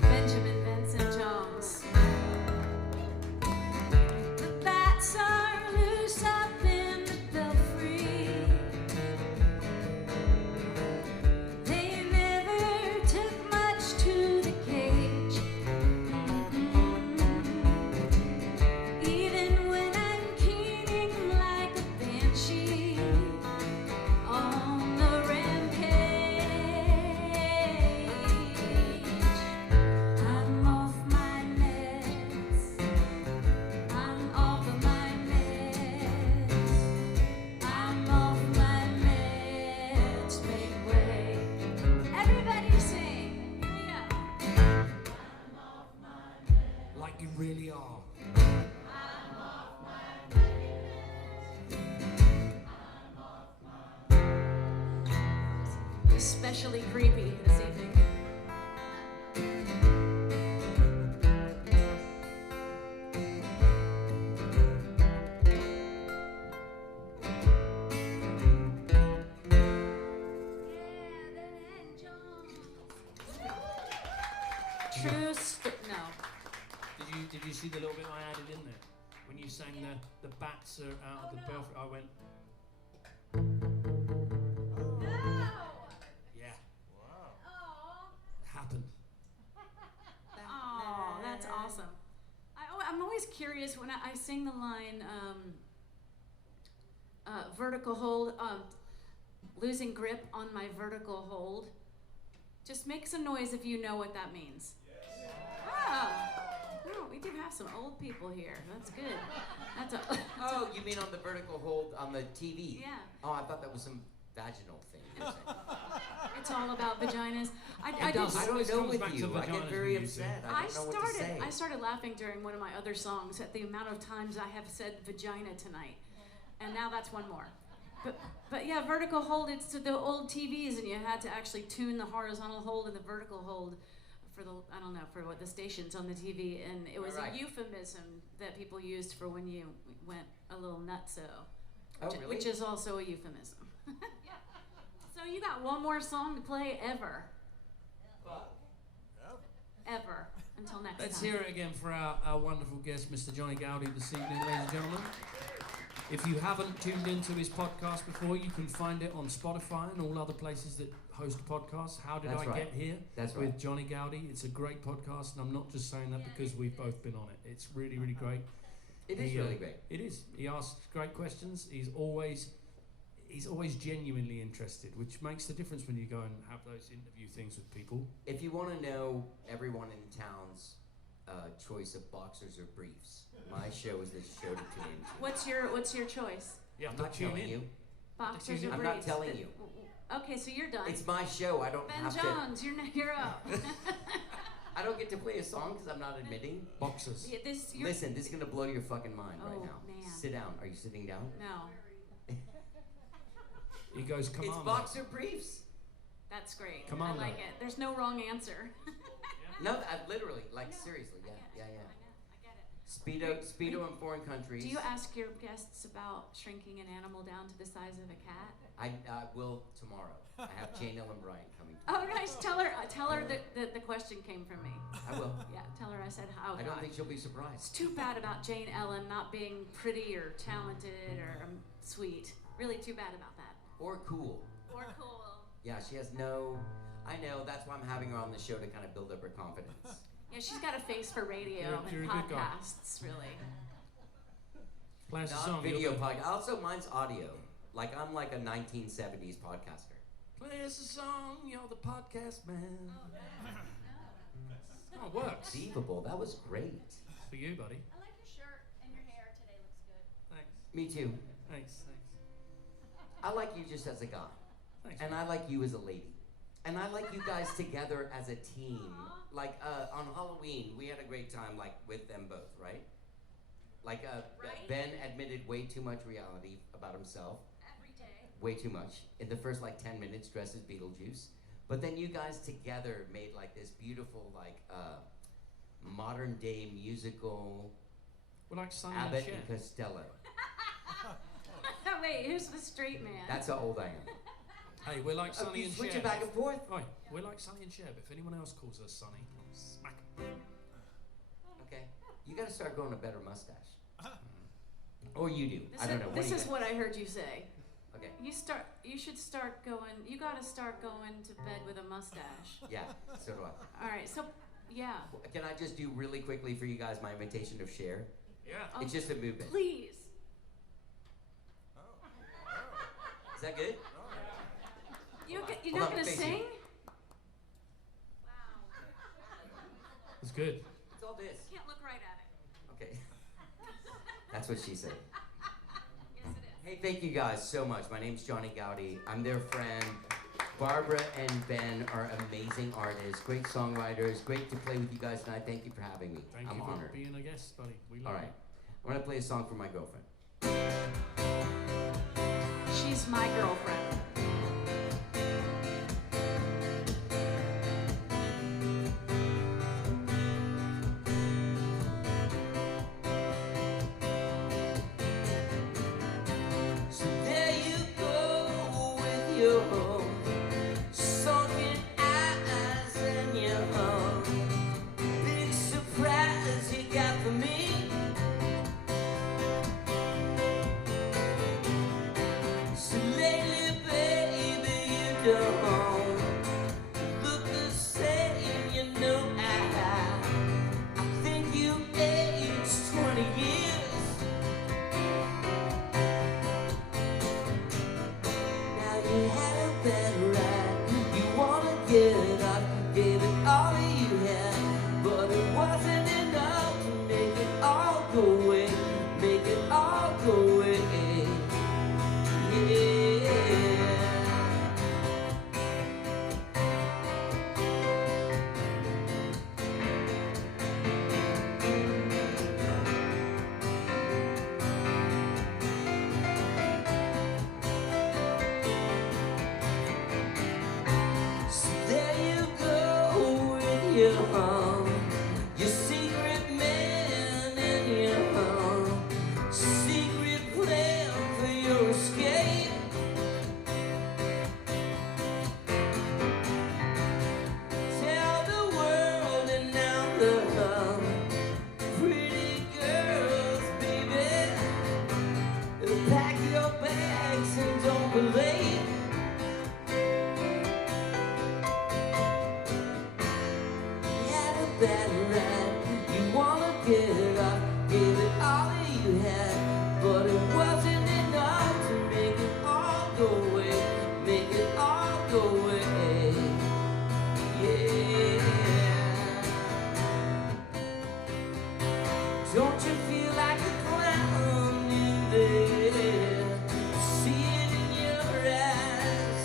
Benjamin Vincent Jones. The bats are loose up in the belfry. They never took much to the cage. Even when I'm keening like a banshee on the rampage. I'm off my meds. I'm off of my meds. I'm off my meds. Make way. Everybody sing. Yeah. Like you really are. Especially creepy this evening. True no. Did you see the little bit I added in there? When you sang the bats are out of the belfry, I went, yeah, it happened. Oh, that's awesome. I'm always curious when I sing the line, vertical hold, losing grip on my vertical hold. Just make some noise if you know what that means. Oh, we do have some old people here. That's good. Oh, you mean on the vertical hold on the TV? Yeah. Oh, I thought that was some vaginal thing. you were saying. It's all about vaginas. I It did. does. I don't Always know comes with back to you. I vaginas get very when you sing. upset. I don't know what to say. I started laughing during one of my other songs at the amount of times I have said vagina tonight, and now that's one more. But yeah, vertical hold. It's to the old TVs, and you had to actually tune the horizontal hold and the vertical hold for the stations on the TV, and it was Right. a euphemism that people used for when you went a little nutso, Oh, really? which is also a euphemism. So you got one more song to play ever. Ever. Until next Let's time. hear it again for our wonderful guest, Mr. Johnny Goudie, this evening, ladies and gentlemen. If you haven't tuned into his podcast before, you can find it on Spotify and all other places that host podcasts. How Did That's I right. Get Here? That's With right. Johnny Goudie. It's a great podcast, and I'm not just saying that because we've both been on it. It's really, really great. It is really great. It is. He asks great questions. He's always genuinely interested, which makes the difference when you go and have those interview things with people. If you want to know everyone in town's choice of boxers or briefs, my show is the show to tune into. What's your choice? You have I'm to not tune telling in. you. Boxers or I'm briefs? not telling you. Okay, so you're done. It's my show. I don't Ben have Jones, you're up. to. I don't get to play a song because I'm not admitting. Boxers. Yeah, Listen, this is gonna blow your fucking mind right Oh, now. man. Sit down. Are you sitting down? No, He goes, come It's on. boxer briefs. that's great. Commando. I like it. There's no wrong answer. No, literally, like I know, seriously, I yeah, get it, yeah, I yeah. know, I get it. Speedo in foreign countries. Do you ask your guests about shrinking an animal down to the size of a cat? I will tomorrow. I have Jane Ellen Bryant coming. Oh, nice. Tell her that the question came from me. I will. Yeah, tell her I said, oh, I don't God. think she'll be It's surprised. too bad about Jane Ellen not being pretty or talented or sweet. Really too bad about that. Or cool. Or cool. Yeah, she has no. I know. That's why I'm having her on the show to kind of build up her confidence. Yeah, she's got a face for radio You're and a good guy. podcasts, really. Play us a Not song. video you'll do. podcast. Also, mine's audio. Like I'm like a 1970s podcaster. Play us a song. You're the podcast man. Oh, it works. Conceivable. That was great. For you, buddy. I like your shirt and your hair today. Looks good. Thanks. Me too. Thanks. I like you just as a guy. Thanks. And I like you as a lady. And I like you guys together as a team. Like on Halloween, we had a great time like with them both, right? Like Right. Ben admitted way too much reality about himself. Every day. Way too much. In the first like 10 minutes dressed as Beetlejuice. But then you guys together made like this beautiful like modern day musical We're like Sonny Abbott and and Cher. Costello. Wait, who's the straight man? That's how old I am. Hey, we're like Sonny You and switch Cher. it back and forth. Oi, we're like Sonny and Cher, but if anyone else calls us Sonny, I'll smack 'em. Okay. You gotta start growing a better mustache. Or you do. This I don't is, know. This do you is think? what I heard you say. Okay. You should start going. You got to start going to bed with a mustache. Yeah, so do I. All right. So, yeah. Can I just do really quickly for you guys my imitation of Cher? Yeah. Oh, It's just a movement. Please. Is that good? You're Hold not on, gonna face you. sing? It's good. It's all this. Can't look right at it. Okay. That's what she said. Yes, it is. Hey, thank you guys so much. My name's Johnny Goudie. I'm their friend. Barbara and Ben are amazing artists, great songwriters. Great to play with you guys tonight. Thank you for having me. Thank I'm you for honored. being a guest, buddy. We love All right. I'm going to play a song for my girlfriend. She's my girlfriend. So there you go with your sunken eyes and your big surprise you got for me. So lately, baby, you don't look the same. You know I think you aged 20 years. Now you had a bad ride, you wanna get up, gave it all you had, but it wasn't enough to make it all go away, make it all go away. Yeah. So there you go with your secret man and your secret plan for your escape. Tell the world and now the pretty girls, baby, pack your bags and don't be late. You had a bad ride, you wanna get up, gave it all you had, but it wasn't enough to make it all go away, make it all go away. Yeah. Don't you feel like a clown in there? See it in your eyes.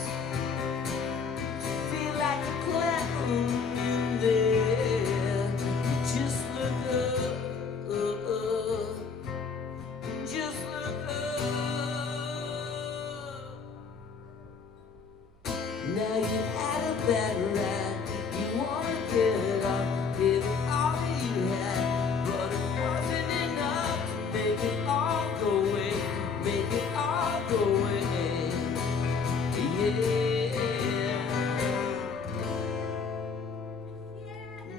Feel like a clown in there. You just look up, just look up. Now you had a bad ride, you wanna get up, give it all you had, but it wasn't enough to make it all go away, make it all go away. Yeah.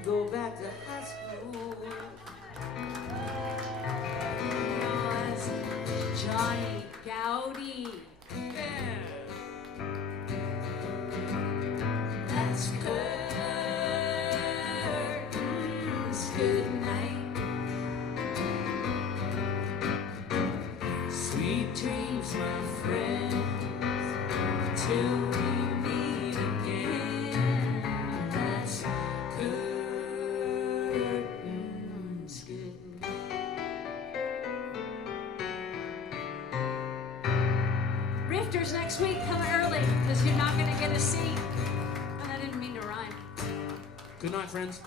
Go back to high school. good night. Sweet dreams, my friends, till we meet again. That's curtains good. Rifters next week, come early, because you're not going to get a seat. And I didn't mean to rhyme. Good night, friends.